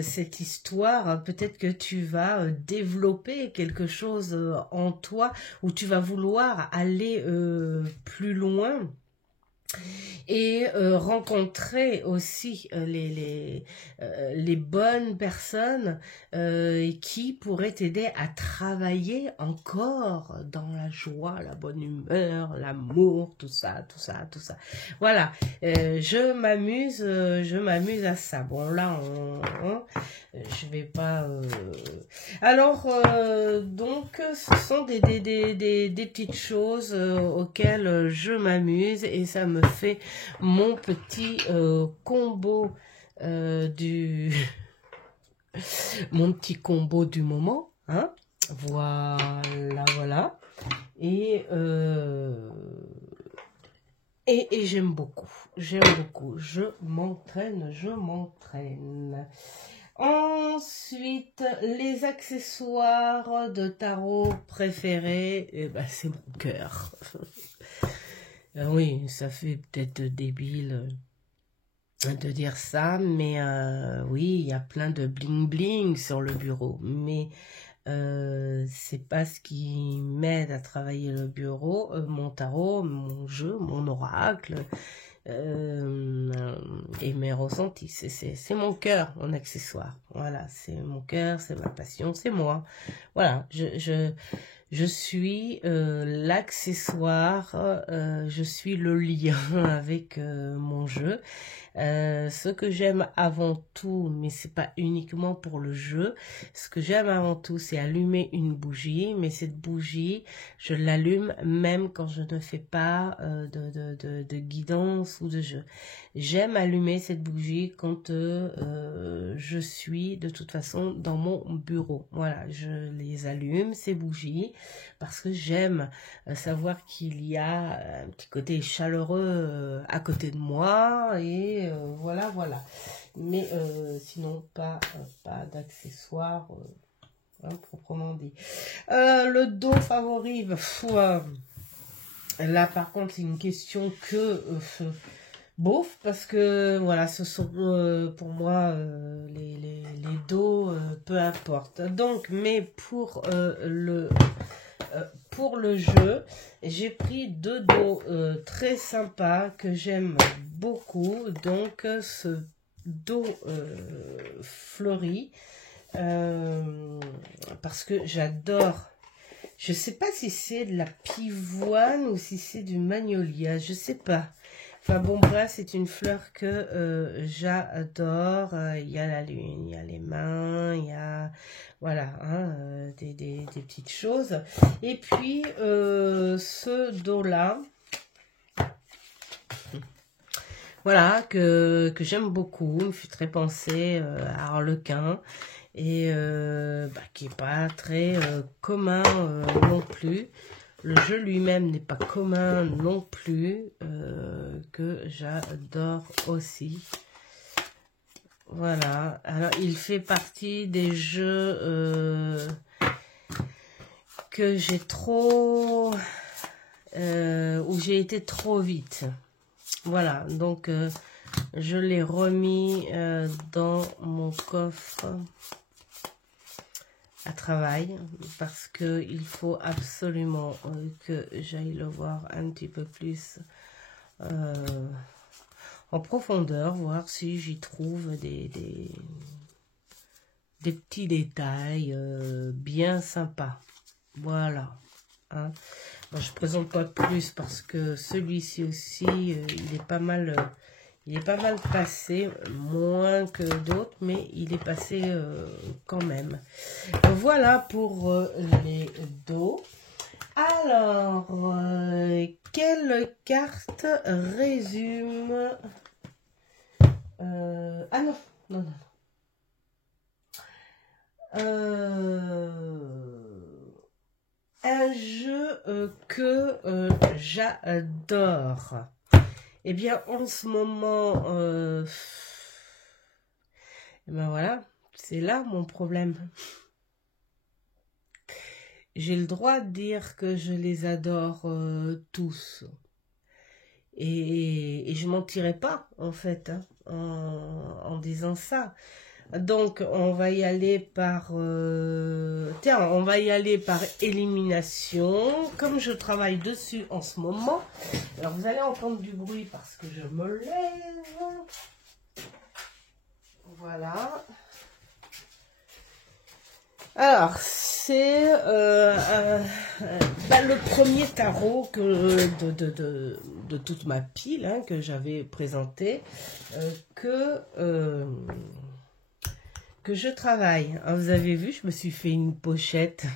cette histoire. Peut-être que tu vas développer quelque chose en toi où tu vas vouloir aller plus loin et rencontrer aussi les bonnes personnes qui pourraient t'aider à travailler encore dans la joie, la bonne humeur, l'amour, tout ça, tout ça, tout ça. Voilà, je m'amuse à ça. Bon là, je vais pas... Alors, donc, ce sont des petites choses auxquelles je m'amuse et ça me fait mon petit combo du... mon petit combo du moment. Hein, voilà, voilà. Et j'aime beaucoup. J'aime beaucoup. Je m'entraîne, je m'entraîne. Ensuite, les accessoires de tarot préférés, eh ben, c'est mon cœur. Oui, ça fait peut-être débile de dire ça, mais oui, il y a plein de bling-bling sur le bureau, mais c'est pas ce qui m'aide à travailler le bureau, mon tarot, mon jeu, mon oracle, et mes ressentis. C'est mon cœur, mon accessoire. Voilà, c'est mon cœur, c'est ma passion, c'est moi. Voilà, je suis l'accessoire, je suis le lien avec mon jeu. Ce que j'aime avant tout, mais c'est pas uniquement pour le jeu, ce que j'aime avant tout, c'est allumer une bougie, mais cette bougie, je l'allume même quand je ne fais pas de guidance ou de jeu. J'aime allumer cette bougie quand je suis de toute façon dans mon bureau. Voilà, je les allume, ces bougies, parce que j'aime savoir qu'il y a un petit côté chaleureux à côté de moi et voilà, voilà. Mais sinon, pas d'accessoires proprement dit. Le dos favori, là par contre, c'est une question que beauf, parce que voilà, ce sont pour moi les dos, peu importe. Donc, mais pour le jeu, j'ai pris deux dos très sympas que j'aime beaucoup. Donc, ce dos fleuri, parce que j'adore. Je sais pas si c'est de la pivoine ou si c'est du magnolia, je sais pas. Enfin bon, bref, c'est une fleur que j'adore. Il y a la lune, il y a les mains, il y a, voilà, hein, des petites choses. Et puis, ce dos-là, voilà, que j'aime beaucoup, il me fait très penser à Harlequin. Et qui n'est pas très commun non plus. Le jeu lui-même n'est pas commun non plus, que j'adore aussi. Voilà, alors il fait partie des jeux que j'ai trop... où j'ai été trop vite. Voilà, donc je l'ai remis dans mon coffre à travail, parce que il faut absolument que j'aille le voir un petit peu plus en profondeur, voir si j'y trouve des petits détails bien sympas. Voilà, hein. Bon, je présente pas plus parce que celui-ci aussi il est pas mal passé, moins que d'autres, mais il est passé quand même. Voilà pour les dos. Alors, quelle carte résume... ah non, non, non. Un jeu que j'adore. Eh bien, en ce moment, et ben voilà, c'est là mon problème. J'ai le droit de dire que je les adore tous. Et je mentirai pas, en fait, hein, en disant ça. Donc, on va y aller par... tiens, on va y aller par élimination. Comme je travaille dessus en ce moment, alors vous allez entendre du bruit parce que je me lève. Voilà. Alors, c'est le premier tarot de toute ma pile, hein, que j'avais présenté, que je travaille. Alors, vous avez vu, je me suis fait une pochette.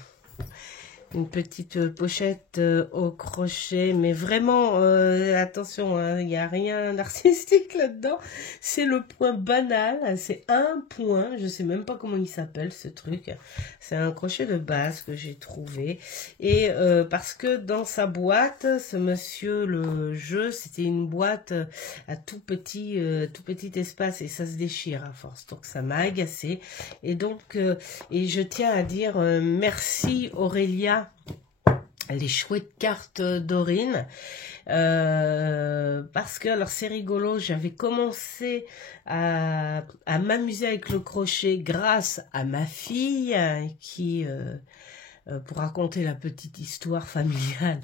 Une petite pochette au crochet, mais vraiment, attention, hein, il n'y a rien d'artistique là-dedans. C'est le point banal, c'est un point, je sais même pas comment il s'appelle ce truc. C'est un crochet de base que j'ai trouvé. Et parce que dans sa boîte, ce monsieur, le jeu, c'était une boîte à tout petit espace et ça se déchire à force. Donc ça m'a agacée. Et donc, et je tiens à dire merci Aurélia, les chouettes cartes d'Aurine, parce que, alors c'est rigolo, j'avais commencé à m'amuser avec le crochet grâce à ma fille qui... pour raconter la petite histoire familiale,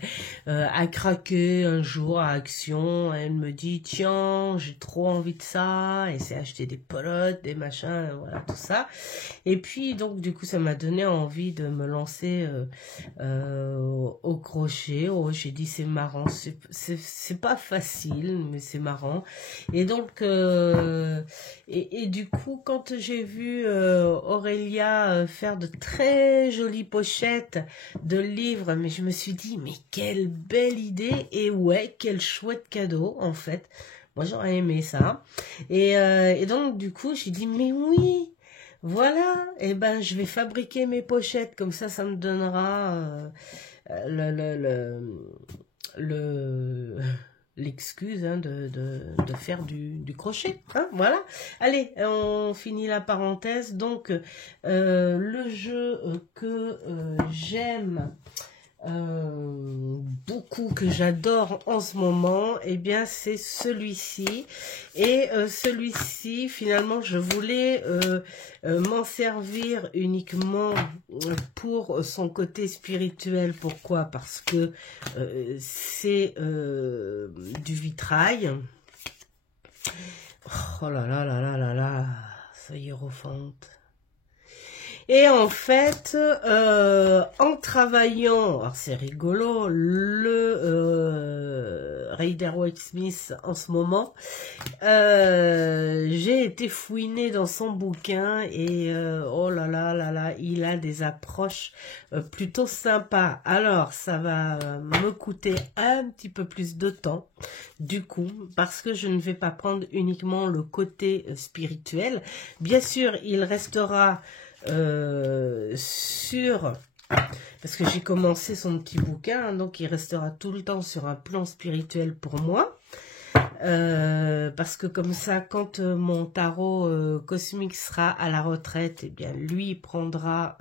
a craqué un jour à Action. Elle me dit, tiens, j'ai trop envie de ça, et c'est acheter des pelotes, des machins, voilà, tout ça. Et puis, donc, du coup, ça m'a donné envie de me lancer au crochet. Oh, j'ai dit, c'est marrant, c'est pas facile, mais c'est marrant. Et donc, et du coup, quand j'ai vu Aurélia faire de très jolies pochettes de livres, mais je me suis dit, mais quelle belle idée, et ouais, quel chouette cadeau, en fait. Moi, j'aurais aimé ça. Et donc, du coup, j'ai dit, mais oui, voilà, et ben, je vais fabriquer mes pochettes, comme ça me donnera l'excuse, hein, de faire du crochet, hein, voilà. Allez, on finit la parenthèse. Donc le jeu que j'aime beaucoup que j'adore en ce moment, eh bien c'est celui-ci. Et celui-ci, finalement, je voulais m'en servir uniquement pour son côté spirituel. Pourquoi? Parce que c'est du vitrail. Oh là là là là là là, ça hiérophante. Et en fait, en travaillant, alors c'est rigolo, le Rider-Waite-Smith en ce moment, j'ai été fouinée dans son bouquin et oh là là là là, il a des approches plutôt sympas. Alors, ça va me coûter un petit peu plus de temps, du coup, parce que je ne vais pas prendre uniquement le côté spirituel. Bien sûr, il restera parce que j'ai commencé son petit bouquin, hein, donc il restera tout le temps sur un plan spirituel pour moi, parce que comme ça, quand mon tarot cosmique sera à la retraite, eh bien lui prendra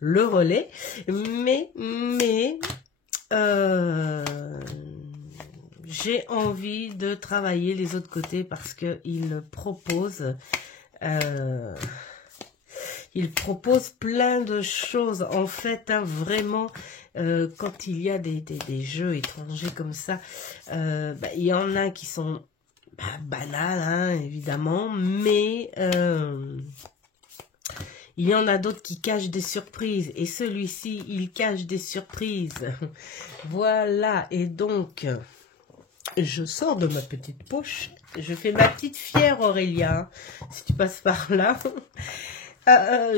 le relais, mais j'ai envie de travailler les autres côtés parce que il propose plein de choses, en fait, hein, vraiment, quand il y a des jeux étrangers comme ça, il y en a qui sont banals, hein, évidemment, mais il y en a d'autres qui cachent des surprises, et celui-ci, il cache des surprises. Voilà, et donc, je sors de ma petite poche, je fais ma petite fière, Aurélia, si tu passes par là.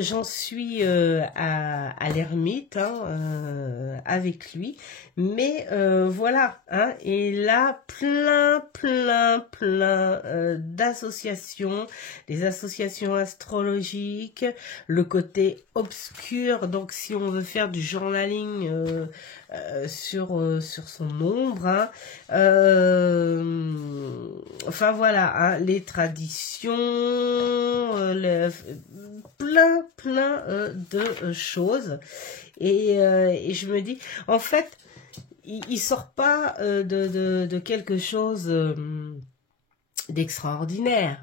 J'en suis à l'ermite, hein, avec lui, mais voilà, hein, et là plein d'associations, des associations astrologiques, le côté obscur, donc si on veut faire du journaling sur son ombre, hein, enfin voilà, hein, les traditions, plein de choses, et je me dis, en fait, il sort pas de quelque chose d'extraordinaire.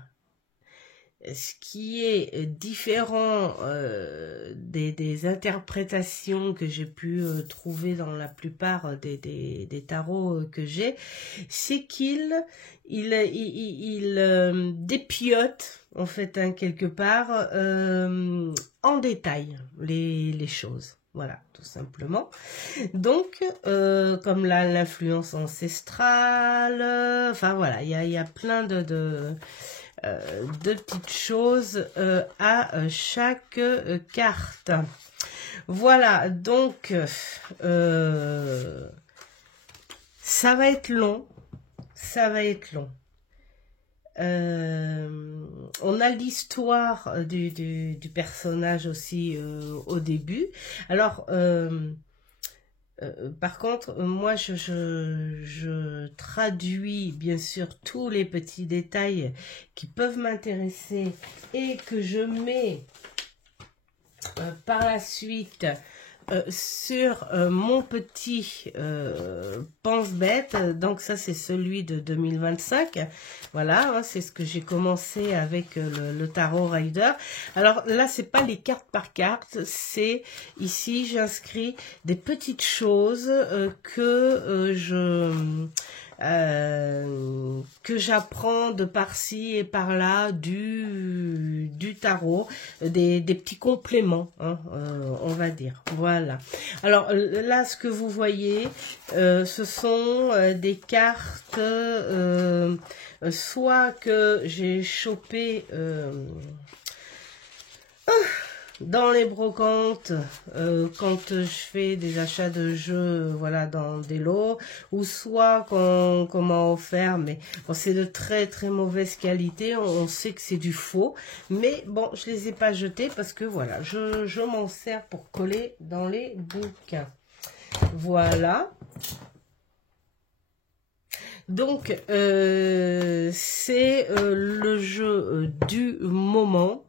Ce qui est différent des interprétations que j'ai pu trouver dans la plupart des tarots que j'ai, c'est qu'il dépiote, en fait, hein, quelque part, en détail les choses. Voilà, tout simplement. Donc, comme l'influence ancestrale, enfin voilà, il y a plein de petites choses à chaque carte. Voilà, donc ça va être long, ça va être long. On a l'histoire du personnage aussi au début. Alors, par contre, moi, je traduis bien sûr tous les petits détails qui peuvent m'intéresser et que je mets par la suite sur mon petit pense-bête. Donc ça, c'est celui de 2025. Voilà, hein, c'est ce que j'ai commencé avec le Tarot Rider. Alors là, c'est pas les cartes par carte, c'est ici, j'inscris des petites choses que j'apprends de par-ci et par-là du tarot, des petits compléments, hein, on va dire. Voilà. Alors là, ce que vous voyez, ce sont des cartes, soit que j'ai chopé dans les brocantes, quand je fais des achats de jeux, voilà, dans des lots, ou soit qu'on m'a offert, mais bon, c'est de très mauvaise qualité, on sait que c'est du faux, mais bon, je les ai pas jetés parce que voilà, je m'en sers pour coller dans les bouquins. Voilà. Donc, c'est le jeu du moment.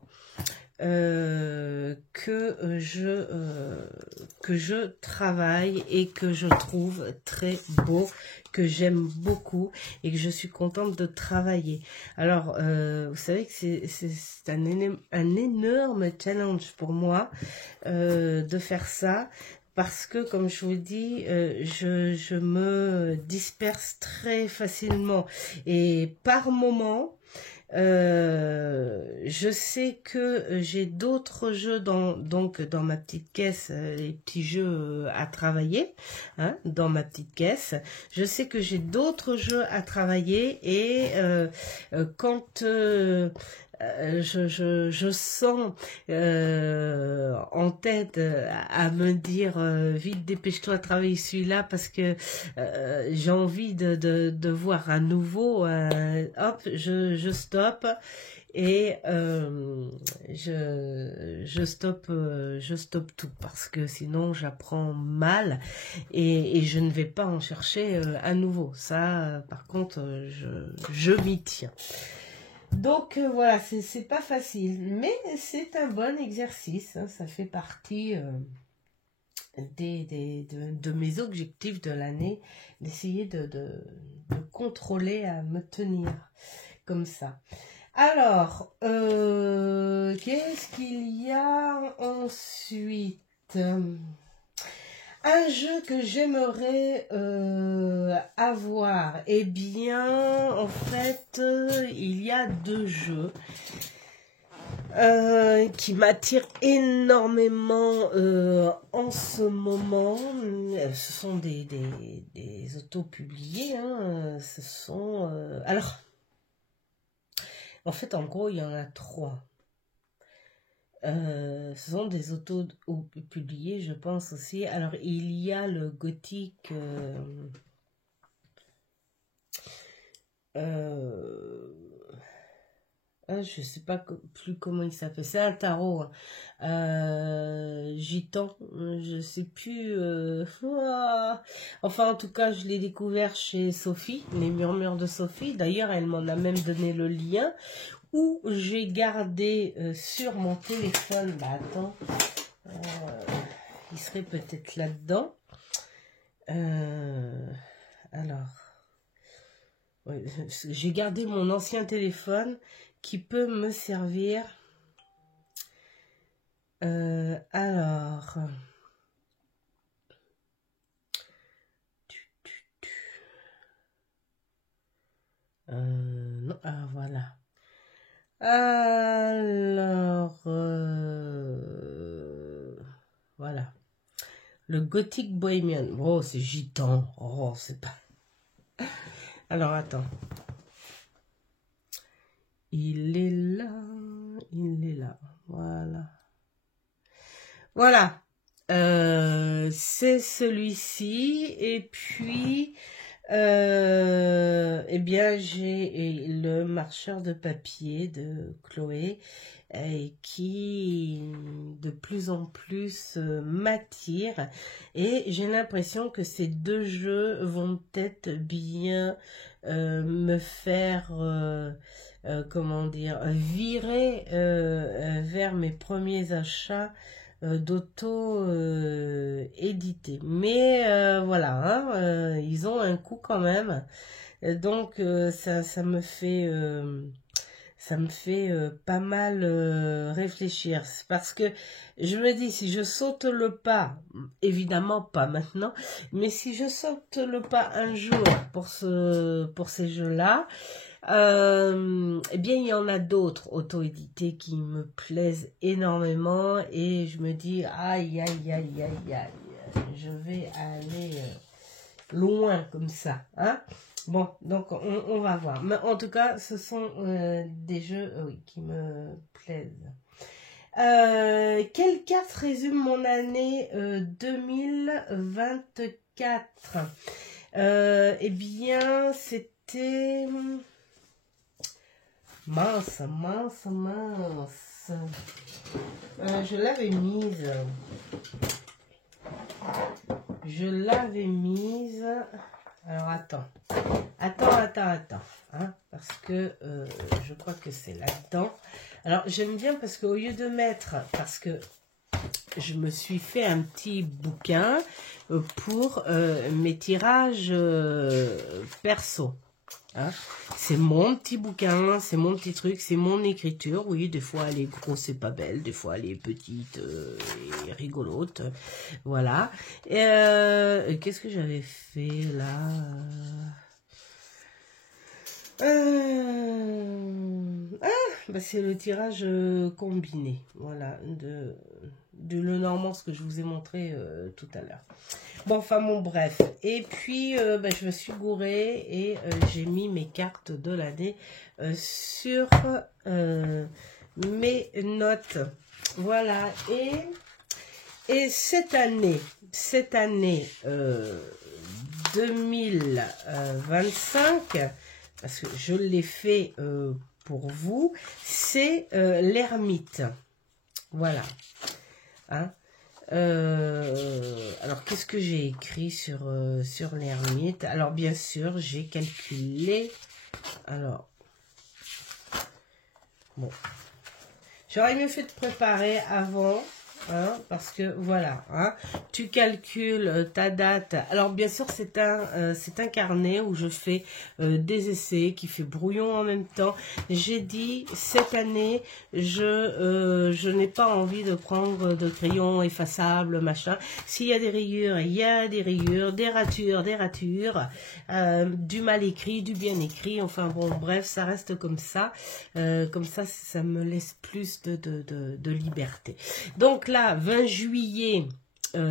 que je travaille et que je trouve très beau, que j'aime beaucoup et que je suis contente de travailler. Alors, vous savez que c'est un énorme challenge pour moi de faire ça. Parce que, comme je vous dis, je me disperse très facilement. Et par moment, je sais que j'ai d'autres jeux donc dans ma petite caisse, les petits jeux à travailler, hein, dans ma petite caisse. Je sais que j'ai d'autres jeux à travailler et quand je sens en tête à me dire vite dépêche-toi de travailler celui-là parce que j'ai envie de voir un nouveau, hop, je stoppe et je stoppe tout parce que sinon j'apprends mal et je ne vais pas en chercher à nouveau. Ça, par contre, je m'y tiens. Donc voilà, c'est pas facile, mais c'est un bon exercice, hein, ça fait partie de mes objectifs de l'année, d'essayer de contrôler, à me tenir comme ça. Alors, qu'est-ce qu'il y a ensuite ? Un jeu que j'aimerais avoir, eh bien, en fait, il y a 2 jeux qui m'attirent énormément en ce moment. Ce sont des auto-publiés, hein, ce sont... alors, en fait, en gros, il y en a 3. Ce sont des autos publiés, je pense aussi. Alors, il y a le gothique... je sais pas plus comment il s'appelle. C'est un tarot. Gitan. Je sais plus. Enfin, en tout cas, je l'ai découvert chez Sophie, les Murmures de Sophie. D'ailleurs, elle m'en a même donné le lien. Où j'ai gardé sur mon téléphone. Bah attends, il serait peut-être là-dedans. Alors, ouais, j'ai gardé mon ancien téléphone qui peut me servir. Alors, non, ah voilà. Alors, voilà. Le Gothic Bohemian. Oh, c'est gitan. Oh, c'est pas... Alors, attends. Il est là. Il est là. Voilà. Voilà. C'est celui-ci. Et puis... eh bien, j'ai le marcheur de papier de Chloé qui de plus en plus m'attire et j'ai l'impression que ces 2 jeux vont peut-être bien me faire comment dire, virer vers mes premiers achats d'auto-édité. Mais voilà, hein, ils ont un coût quand même. Donc ça me fait pas mal réfléchir. Parce que je me dis, si je saute le pas, évidemment pas maintenant, mais si je saute le pas un jour pour ces jeux-là, eh bien il y en a d'autres auto-édités qui me plaisent énormément et je me dis aïe aïe aïe aïe aïe, je vais aller loin comme ça, hein. Bon, donc on va voir, mais en tout cas ce sont des jeux oui, qui me plaisent. Quelle carte résume mon année 2024? Eh bien c'était... Mince. Je l'avais mise. Alors, attends. Hein, parce que je crois que c'est là-dedans. Alors, j'aime bien parce qu'au lieu de mettre, parce que je me suis fait un petit bouquin pour mes tirages perso. Hein. C'est mon petit bouquin, c'est mon petit truc, c'est mon écriture. Oui, des fois elle est grosse et pas belle, des fois elle est petite et rigolote. Voilà. Qu'est-ce que j'avais fait là bah c'est le tirage combiné, voilà, de Lenormand, ce que je vous ai montré tout à l'heure. Bon, enfin bon, bref. Et puis, bah, je me suis gourée et j'ai mis mes cartes de l'année sur mes notes. Voilà. Et cette année 2025, parce que je l'ai fait pour vous, c'est l'ermite. Voilà. Hein? Alors, qu'est-ce que j'ai écrit sur l'ermite? Alors, bien sûr, j'ai calculé. Alors, bon. J'aurais mieux fait de préparer avant. Hein, parce que voilà, hein, tu calcules ta date. Alors bien sûr c'est un carnet où je fais des essais qui fait brouillon en même temps. J'ai dit cette année je n'ai pas envie de prendre de crayon effaçable machin. S'il y a des rayures, il y a des rayures, des ratures, du mal écrit, du bien écrit. Enfin bon bref, ça reste comme ça. Ça me laisse plus de liberté. Donc là, 20 juillet,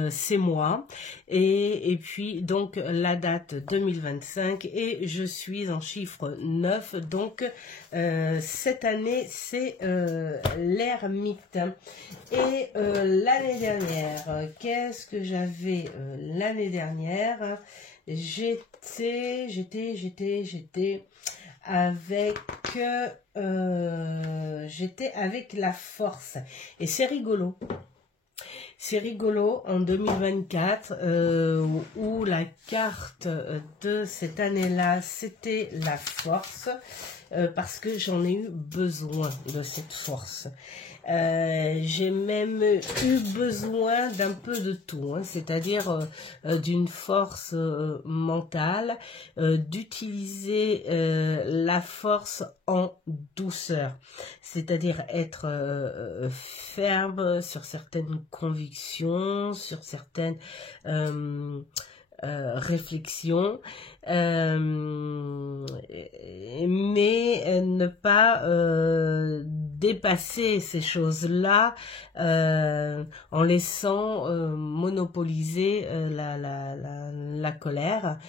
c'est moi. Et puis, donc, la date 2025. Et je suis en chiffre 9. Donc, cette année, c'est l'ermite. Et l'année dernière, qu'est-ce que j'avais l'année dernière? J'étais avec la force. Et c'est rigolo. C'est rigolo en 2024 où la carte de cette année-là, c'était la force parce que j'en ai eu besoin de cette force. J'ai même eu besoin d'un peu de tout, hein, c'est-à-dire d'une force mentale, d'utiliser la force en douceur, c'est-à-dire être ferme sur certaines convictions, sur certaines réflexion, mais ne pas dépasser ces choses-là en laissant monopoliser la colère.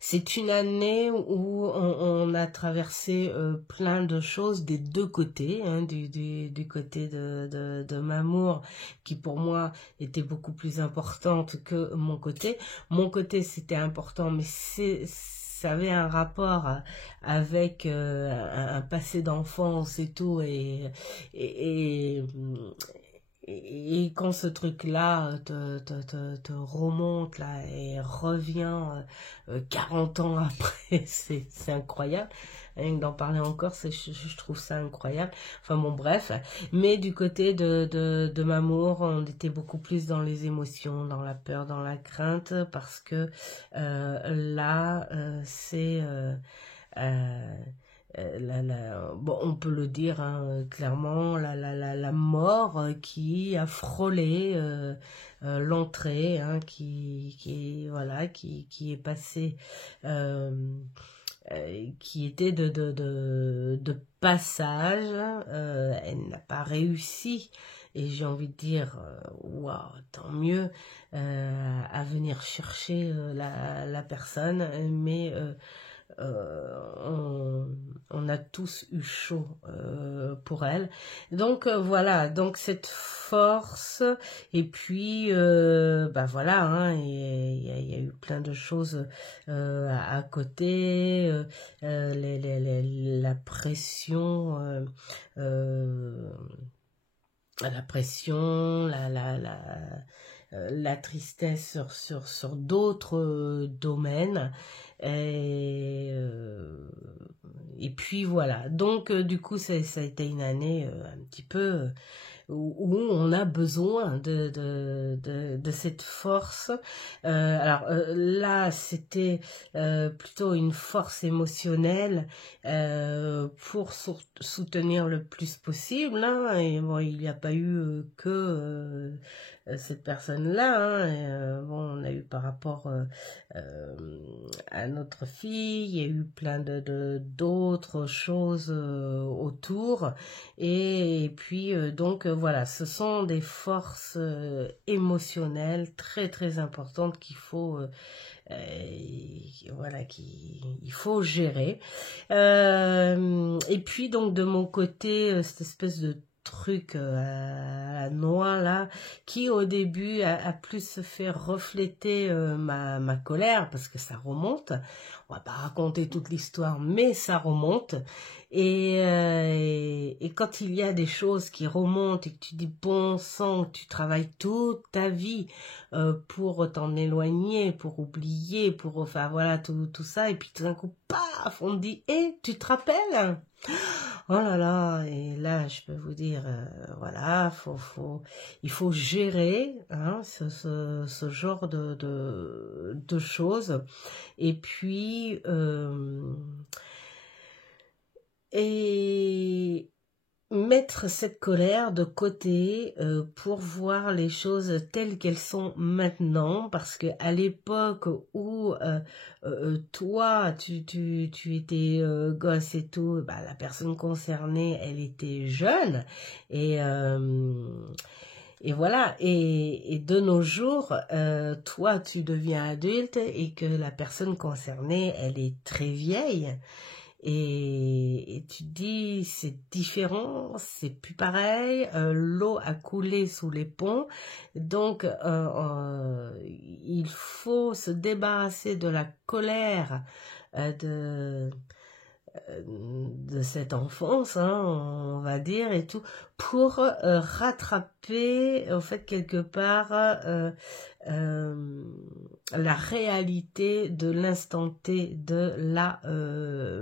C'est une année où on a traversé plein de choses des deux côtés, hein, du côté de Mamour, qui pour moi était beaucoup plus importante que mon côté. Mon côté c'était important, mais ça avait un rapport avec un passé d'enfance et tout, et quand ce truc-là te remonte là et revient 40 ans après, c'est incroyable. Rien que d'en parler encore, je trouve ça incroyable. Enfin bon, bref. Mais du côté de Mamour, on était beaucoup plus dans les émotions, dans la peur, dans la crainte, parce que là, c'est... bon, on peut le dire hein, clairement, la mort qui a frôlé l'entrée, hein, qui est passée, qui était de passage. Elle n'a pas réussi, et j'ai envie de dire, waouh, tant mieux, à venir chercher la personne, mais on a tous eu chaud pour elle. Donc voilà, donc cette force, et puis bah voilà, hein, il y a eu plein de choses à côté, la pression, la tristesse sur d'autres domaines. Et et puis voilà. Donc du coup, ça a été une année un petit peu où on a besoin de cette force. Alors là, c'était plutôt une force émotionnelle pour soutenir le plus possible. Hein, et bon, il n'y a pas eu que cette personne-là. Hein, bon, on a eu par rapport à notre fille, il y a eu plein d'autres choses autour. Et puis donc voilà, ce sont des forces émotionnelles très très importantes qu'il faut voilà, il faut gérer. Et puis donc de mon côté, cette espèce de truc à la noix là, qui au début a plus fait refléter ma colère, parce que ça remonte. On va pas raconter toute l'histoire, mais ça remonte. Et quand il y a des choses qui remontent et que tu dis bon sang, tu travailles toute ta vie pour t'en éloigner, pour oublier, pour enfin voilà tout ça, et puis tout d'un coup paf, on te dit tu te rappelles? Oh là là, et là je peux vous dire voilà, il faut gérer hein, ce genre de choses. Et puis et mettre cette colère de côté pour voir les choses telles qu'elles sont maintenant, parce que à l'époque où toi tu étais gosse et tout, bah, la personne concernée elle était jeune et voilà, et de nos jours, toi tu deviens adulte et que la personne concernée elle est très vieille. Et tu te dis, c'est différent, c'est plus pareil, l'eau a coulé sous les ponts, donc il faut se débarrasser de la colère de cette enfance, hein, on va dire, et tout, pour rattraper, en fait, quelque part, la réalité de l'instant T de là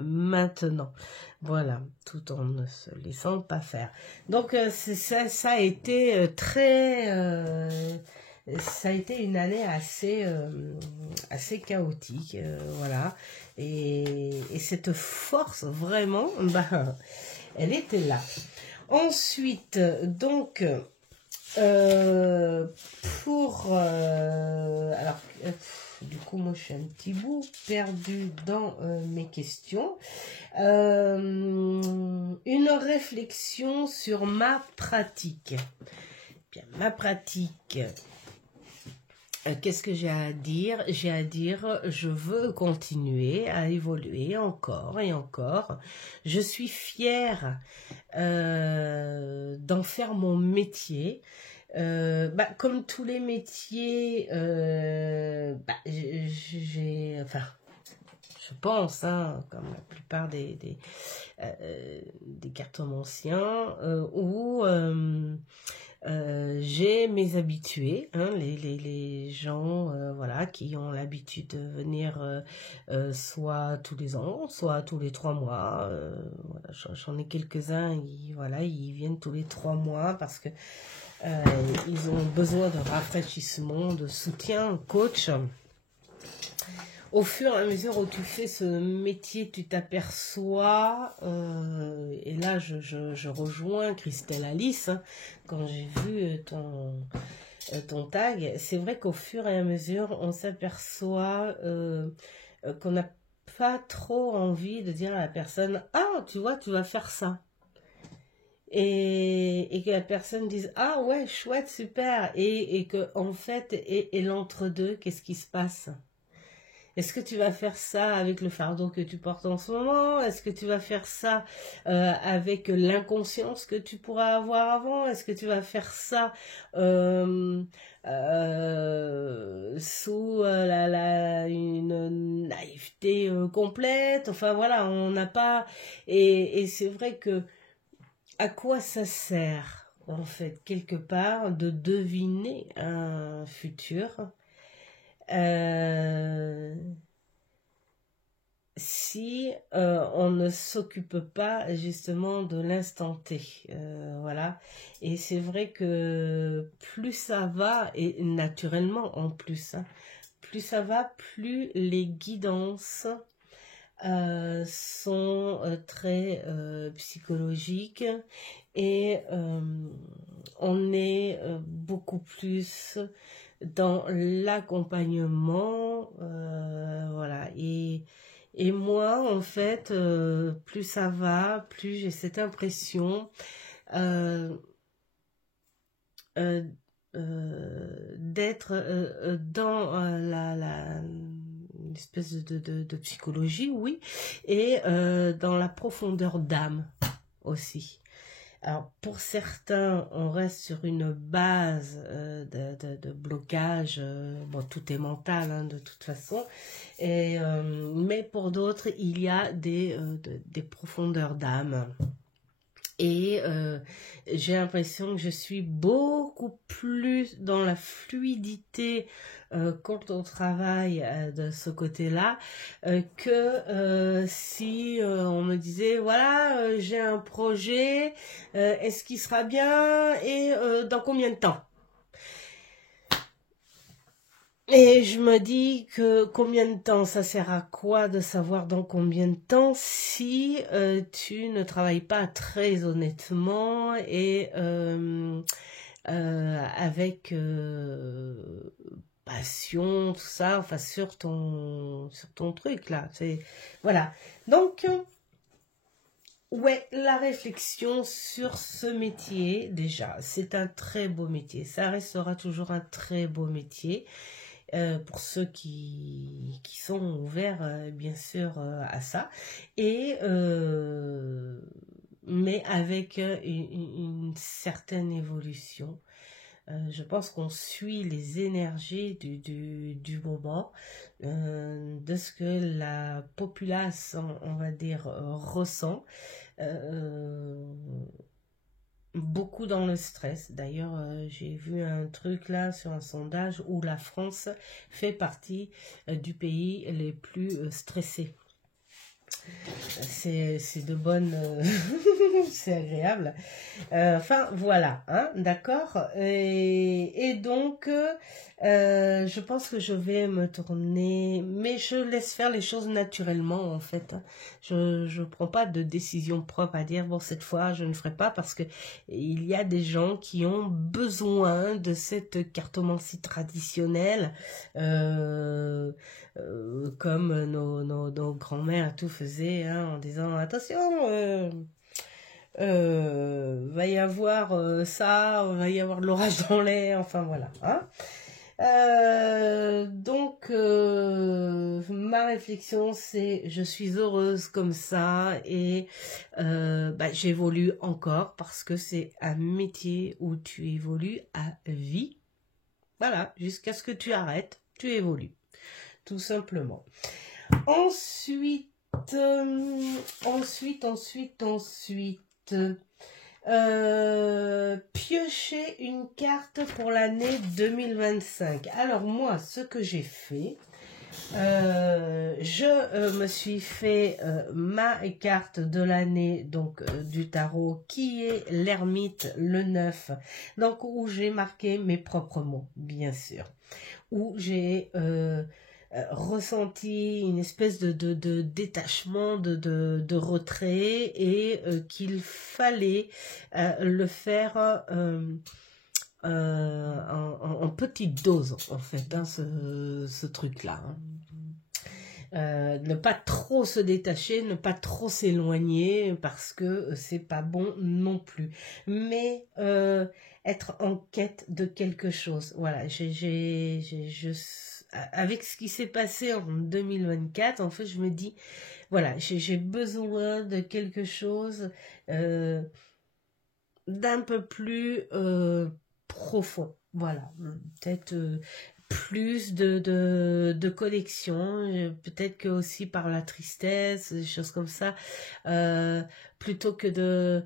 maintenant. Voilà, tout en ne se laissant pas faire. Donc, ça a été ça a été une année assez chaotique, voilà. Et cette force, vraiment, bah, elle était là. Ensuite, donc, alors, du coup, moi, je suis un petit bout perdu dans mes questions. Une réflexion sur ma pratique. Bien, ma pratique... qu'est-ce que j'ai à dire? J'ai à dire, je veux continuer à évoluer encore et encore. Je suis fière d'en faire mon métier. Bah, comme tous les métiers, bah, enfin, je pense, hein, comme la plupart des cartomanciens, où j'ai mes habitués, hein, les gens voilà, qui ont l'habitude de venir soit tous les ans, soit tous les 3 mois. Voilà, j'en ai quelques-uns, voilà, ils viennent tous les 3 mois parce que ils ont besoin de rafraîchissement, de soutien, coach. Au fur et à mesure où tu fais ce métier, tu t'aperçois, et là je rejoins Christelle Alice, hein, quand j'ai vu ton tag, c'est vrai qu'au fur et à mesure, on s'aperçoit qu'on n'a pas trop envie de dire à la personne « Ah, tu vois, tu vas faire ça ». Et que la personne dise « Ah ouais, chouette, super ». Et que en fait, et l'entre-deux, qu'est-ce qui se passe ? Est-ce que tu vas faire ça avec le fardeau que tu portes en ce moment? Est-ce que tu vas faire ça avec l'inconscience que tu pourras avoir avant? Est-ce que tu vas faire ça sous une naïveté complète? Enfin voilà, on n'a pas... Et c'est vrai que à quoi ça sert, en fait, quelque part, de deviner un futur si si on ne s'occupe pas justement de l'instant T. Voilà. Et c'est vrai que plus ça va, et naturellement en plus, hein, plus ça va, plus les guidances sont très psychologiques et on est beaucoup plus dans l'accompagnement, voilà. Et moi, en fait, plus ça va, plus j'ai cette impression euh, euh, d'être dans une espèce de psychologie, oui, et dans la profondeur d'âme aussi. Alors, pour certains, on reste sur une base de blocage. Bon, tout est mental, hein, de toute façon. Et, mais pour d'autres, il y a des profondeurs d'âme. Et j'ai l'impression que je suis beaucoup plus dans la fluidité quand on travaille de ce côté-là que si on me disait voilà j'ai un projet, est-ce qu'il sera bien et dans combien de temps? Et je me dis que combien de temps, ça sert à quoi de savoir dans combien de temps si tu ne travailles pas très honnêtement et avec passion, tout ça, enfin sur ton truc là. Voilà. Donc ouais, la réflexion sur ce métier, déjà, c'est un très beau métier. Ça restera toujours un très beau métier. Pour ceux qui sont ouverts bien sûr à ça et mais avec une certaine évolution. Je pense qu'on suit les énergies du moment, de ce que la populace, on va dire, ressent. Beaucoup dans le stress. D'ailleurs, j'ai vu un truc là sur un sondage où la France fait partie du pays les plus stressés. C'est de bonnes... c'est agréable. Enfin, voilà, hein, d'accord. Et donc, je pense que je vais me tourner... Mais je laisse faire les choses naturellement, en fait. Je prends pas de décision propre à dire, bon, cette fois, je ne ferai pas, parce que il y a des gens qui ont besoin de cette cartomancie traditionnelle, comme nos grands-mères tout faisaient, hein, en disant, attention... va y avoir ça, va y avoir de l'orage dans l'air, enfin voilà. Hein. Donc, ma réflexion, c'est je suis heureuse comme ça et j'évolue encore parce que c'est un métier où tu évolues à vie. Voilà, jusqu'à ce que tu arrêtes, tu évolues. Tout simplement. Ensuite, piocher une carte pour l'année 2025. Alors moi, ce que j'ai fait, je me suis fait ma carte de l'année donc du tarot qui est l'ermite le 9, donc où j'ai marqué mes propres mots, bien sûr, où j'ai ressenti une espèce de détachement, de retrait et qu'il fallait le faire en petite dose en fait, hein, ce truc-là. Hein. Ne pas trop se détacher, ne pas trop s'éloigner parce que c'est pas bon non plus. Mais être en quête de quelque chose. Voilà, avec ce qui s'est passé en 2024, en fait, je me dis, voilà, j'ai besoin de quelque chose d'un peu plus profond. Voilà, peut-être plus de connexion, peut-être que aussi par la tristesse, des choses comme ça, plutôt que de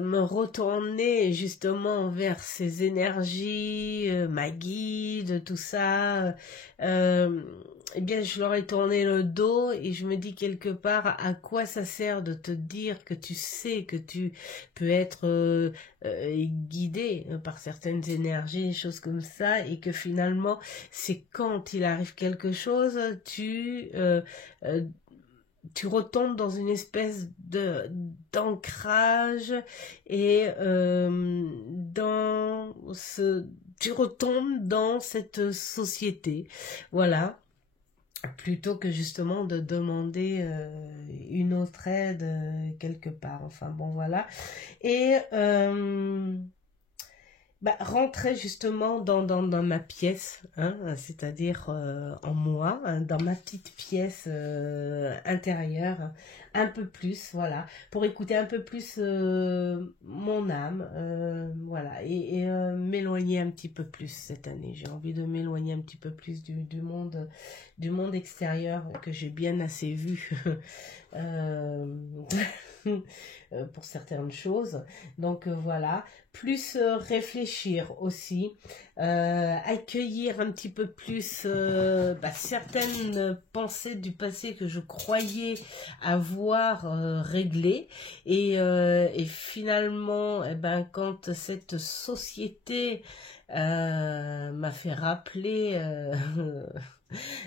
me retourner justement vers ces énergies, ma guide, tout ça. eh bien, je leur ai tourné le dos et je me dis quelque part à quoi ça sert de te dire que tu sais que tu peux être guidé par certaines énergies, des choses comme ça, et que finalement, c'est quand il arrive quelque chose, euh, tu retombes dans une espèce de d'ancrage et tu retombes dans cette société, voilà, plutôt que justement de demander une autre aide quelque part. Enfin bon, voilà. Et rentrer justement dans ma pièce, hein, c'est-à-dire en moi, hein, dans ma petite pièce intérieure, un peu plus, voilà, pour écouter un peu plus mon âme, voilà, et m'éloigner un petit peu plus cette année. J'ai envie de m'éloigner un petit peu plus du monde extérieur que j'ai bien assez vu. euh, pour certaines choses. Donc voilà, plus réfléchir aussi, accueillir un petit peu plus certaines pensées du passé que je croyais avoir réglées et finalement quand cette société m'a fait rappeler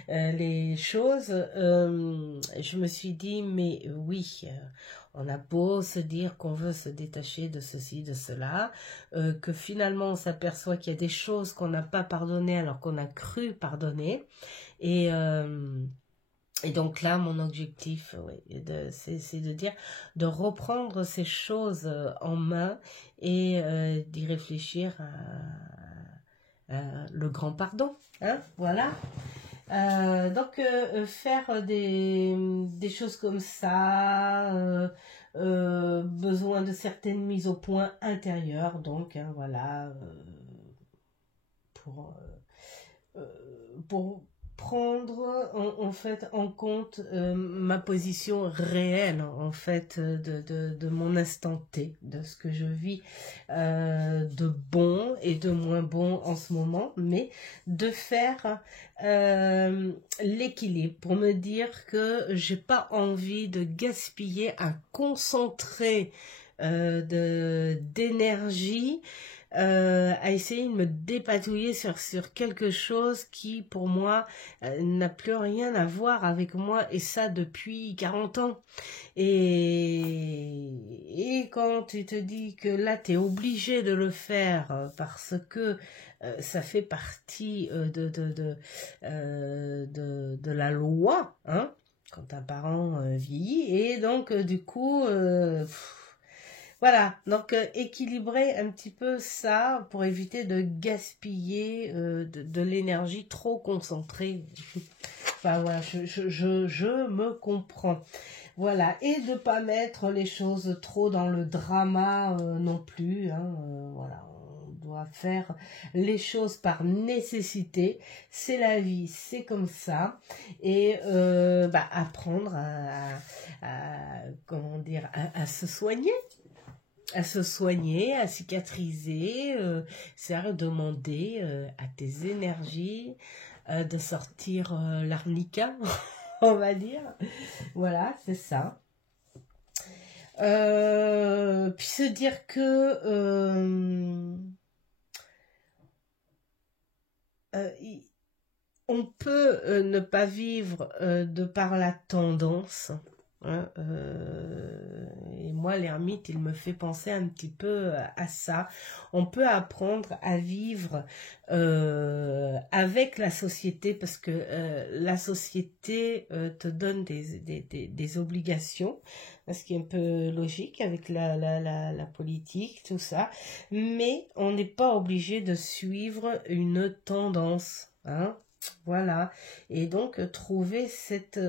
les choses, je me suis dit, mais oui, on a beau se dire qu'on veut se détacher de ceci, de cela, que finalement on s'aperçoit qu'il y a des choses qu'on n'a pas pardonnées alors qu'on a cru pardonner. Et donc là, mon objectif, oui, c'est de dire, de reprendre ces choses en main et d'y réfléchir à le grand pardon. Hein, voilà. Donc faire des choses comme ça, besoin de certaines mises au point intérieures, donc hein, voilà, pour, pour prendre en fait en compte ma position réelle en fait de mon instant T, de ce que je vis de bon et de moins bon en ce moment, mais de faire l'équilibre pour me dire que j'ai pas envie de gaspiller un concentré d'énergie à essayer de me dépatouiller sur quelque chose qui, pour moi, n'a plus rien à voir avec moi, et ça depuis 40 ans. Et quand tu te dis que là, tu es obligé de le faire parce que ça fait partie de la loi, hein, quand un parent vieillit, et donc du coup... voilà, donc équilibrer un petit peu ça pour éviter de gaspiller de l'énergie trop concentrée. Enfin voilà, je me comprends. Voilà, et de pas mettre les choses trop dans le drama non plus. Hein, voilà, on doit faire les choses par nécessité. C'est la vie, c'est comme ça. Et apprendre comment dire, à se soigner. À se soigner, à cicatriser, c'est à demander à tes énergies de sortir l'arnica, on va dire. Voilà, c'est ça. Puis se dire que on peut ne pas vivre de par la tendance. Hein, et moi, l'ermite, il me fait penser un petit peu à ça. On peut apprendre à vivre avec la société parce que la société te donne des obligations, ce qui est un peu logique avec la politique, tout ça. Mais on n'est pas obligé de suivre une tendance. Hein. Voilà, et donc trouver cet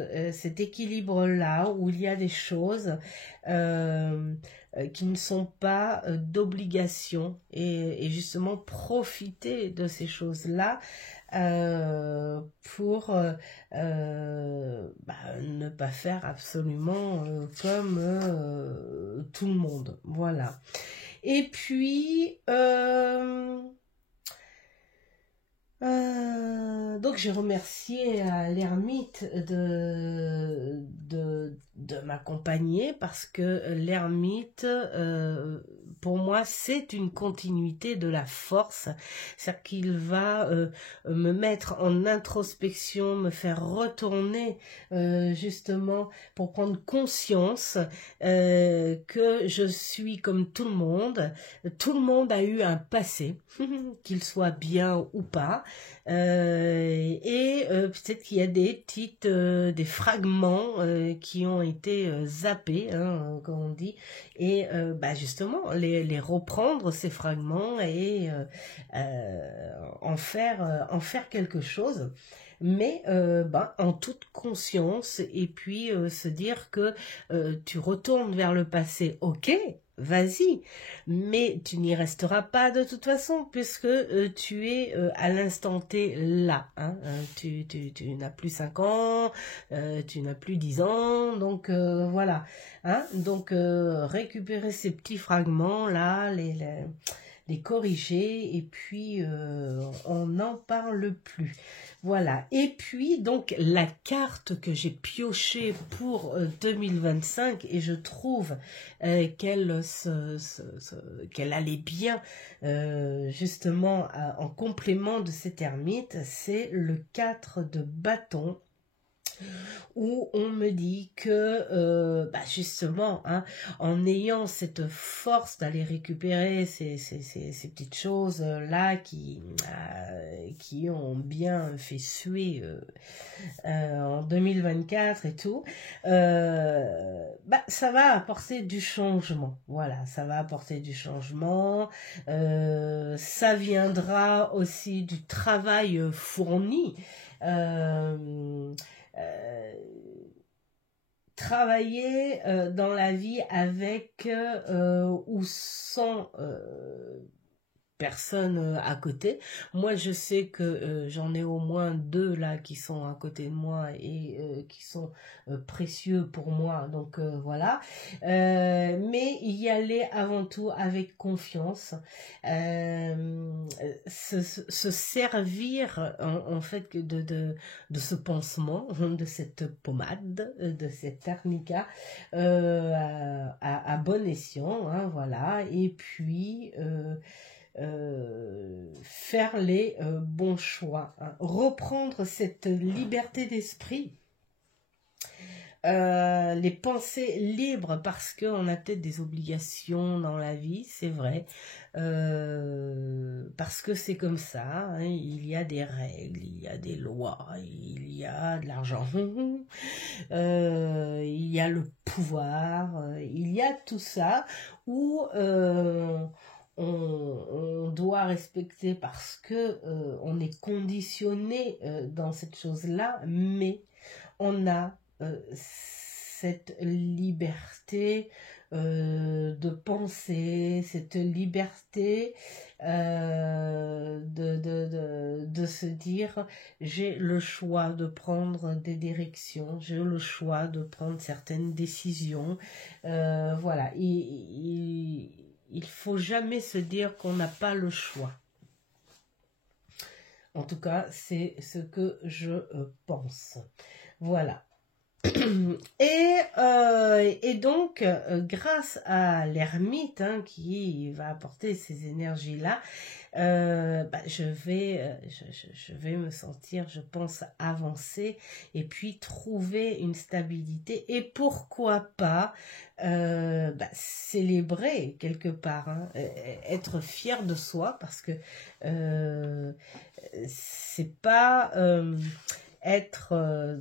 équilibre-là où il y a des choses qui ne sont pas d'obligation et justement profiter de ces choses-là pour ne pas faire absolument comme tout le monde. Voilà. Et puis... Donc j'ai remercié l'ermite de m'accompagner parce que l'ermite, pour moi, c'est une continuité de la force. C'est-à-dire qu'il va me mettre en introspection, me faire retourner justement pour prendre conscience que je suis comme tout le monde. Tout le monde a eu un passé, qu'il soit bien ou pas. Peut-être qu'il y a des fragments qui ont été zappés, hein, comme on dit, et justement les reprendre ces fragments et en faire quelque chose, mais en toute conscience, et puis se dire que tu retournes vers le passé, ok, vas-y, mais tu n'y resteras pas de toute façon, puisque tu es à l'instant T là, hein, tu n'as plus 5 ans, tu n'as plus 10 ans, donc voilà, hein, donc récupérer ces petits fragments là, les corriger, et puis on n'en parle plus. Voilà, et puis donc la carte que j'ai piochée pour 2025, et je trouve qu'elle allait bien justement en complément de cette ermite, c'est le 4 de bâton, où on me dit que justement, hein, en ayant cette force d'aller récupérer ces petites choses là qui ont bien fait suer en 2024 et tout, ça va apporter du changement. Voilà, ça va apporter du changement. Ça viendra aussi du travail fourni. Travailler dans la vie avec ou sans personnes à côté. Moi, je sais que j'en ai au moins 2 là qui sont à côté de moi et qui sont précieux pour moi, donc voilà. Mais y aller avant tout avec confiance, se servir en fait de ce pansement, de cette pommade, de cet arnica à bon escient, hein, voilà. Et puis faire les bons choix, hein. Reprendre cette liberté d'esprit, les pensées libres, parce qu'on a peut-être des obligations dans la vie, c'est vrai, parce que c'est comme ça, hein, il y a des règles, il y a des lois, il y a de l'argent, il y a le pouvoir, il y a tout ça où on doit respecter, parce que on est conditionné dans cette chose-là, mais on a cette liberté de penser, cette liberté de se dire j'ai le choix de prendre des directions, j'ai le choix de prendre certaines décisions, voilà, il faut jamais se dire qu'on n'a pas le choix. En tout cas, c'est ce que je pense. Voilà. Et donc, grâce à l'ermite, hein, qui va apporter ces énergies-là, je vais me sentir, je pense, avancer, et puis trouver une stabilité, et pourquoi pas célébrer quelque part, hein, être fier de soi, parce que c'est pas être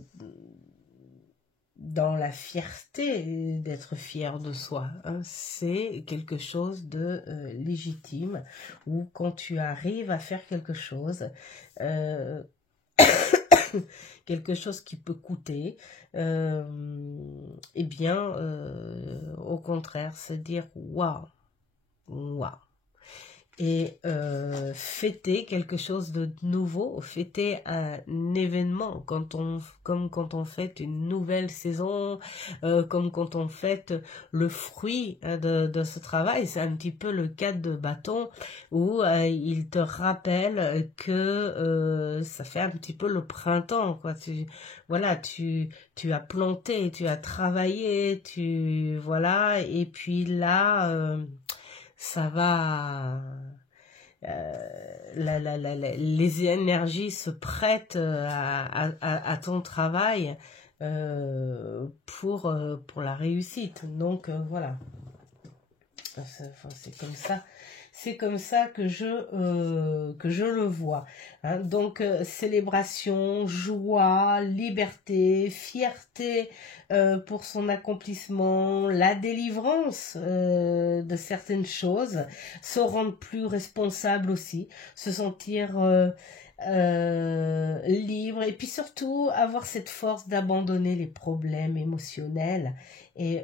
dans la fierté d'être fier de soi, hein. C'est quelque chose de légitime, où quand tu arrives à faire quelque chose, quelque chose qui peut coûter, eh bien, au contraire, se dire waouh, waouh. et fêter quelque chose de nouveau, fêter un événement, comme quand on fête une nouvelle saison, comme quand on fête le fruit de ce travail. C'est un petit peu le 4 de bâton où il te rappelle que ça fait un petit peu le printemps, quoi. Voilà, tu as planté, tu as travaillé, voilà, et puis là, ça va, les énergies se prêtent à ton travail pour la réussite. Donc voilà, c'est comme ça. C'est comme ça que je le vois. Hein. Donc, célébration, joie, liberté, fierté pour son accomplissement, la délivrance de certaines choses, se rendre plus responsable aussi, se sentir libre et puis surtout avoir cette force d'abandonner les problèmes émotionnels et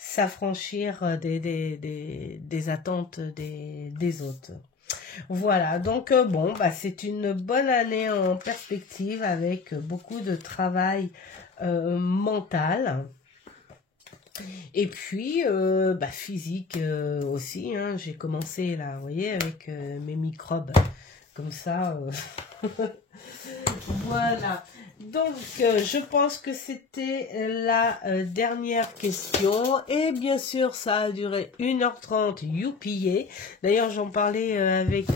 s'affranchir des attentes des autres. Voilà, donc bon, bah, c'est une bonne année en perspective avec beaucoup de travail mental. Et puis, bah, physique aussi, hein. J'ai commencé là, vous voyez, avec mes microbes, comme ça. Voilà. Donc, je pense que c'était la dernière question. Et bien sûr, ça a duré 1h30, youpié. D'ailleurs, j'en parlais avec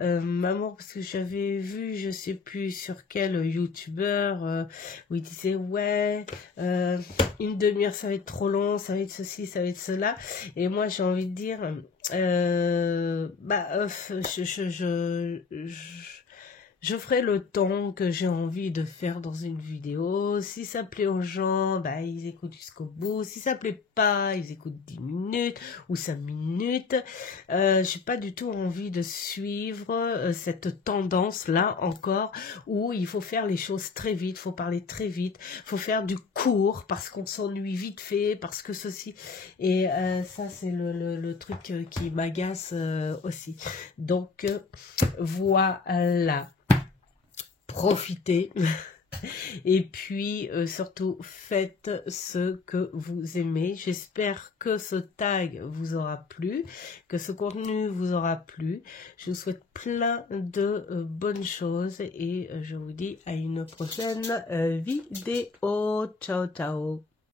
maman, parce que j'avais vu, je sais plus sur quel youtubeur, où il disait, ouais, une demi-heure, ça va être trop long, ça va être ceci, ça va être cela. Et moi, j'ai envie de dire, je ferai le temps que j'ai envie de faire dans une vidéo. Si ça plaît aux gens, bah, ils écoutent jusqu'au bout. Si ça plaît pas, ils écoutent 10 minutes ou 5 minutes. J'ai pas du tout envie de suivre cette tendance-là encore où il faut faire les choses très vite, faut parler très vite, faut faire du court parce qu'on s'ennuie vite fait, parce que ceci. Et ça, c'est le truc qui m'agace aussi. Donc, voilà. Profitez et puis surtout faites ce que vous aimez. J'espère que ce tag vous aura plu, que ce contenu vous aura plu. Je vous souhaite plein de bonnes choses et je vous dis à une prochaine vidéo. Ciao ciao.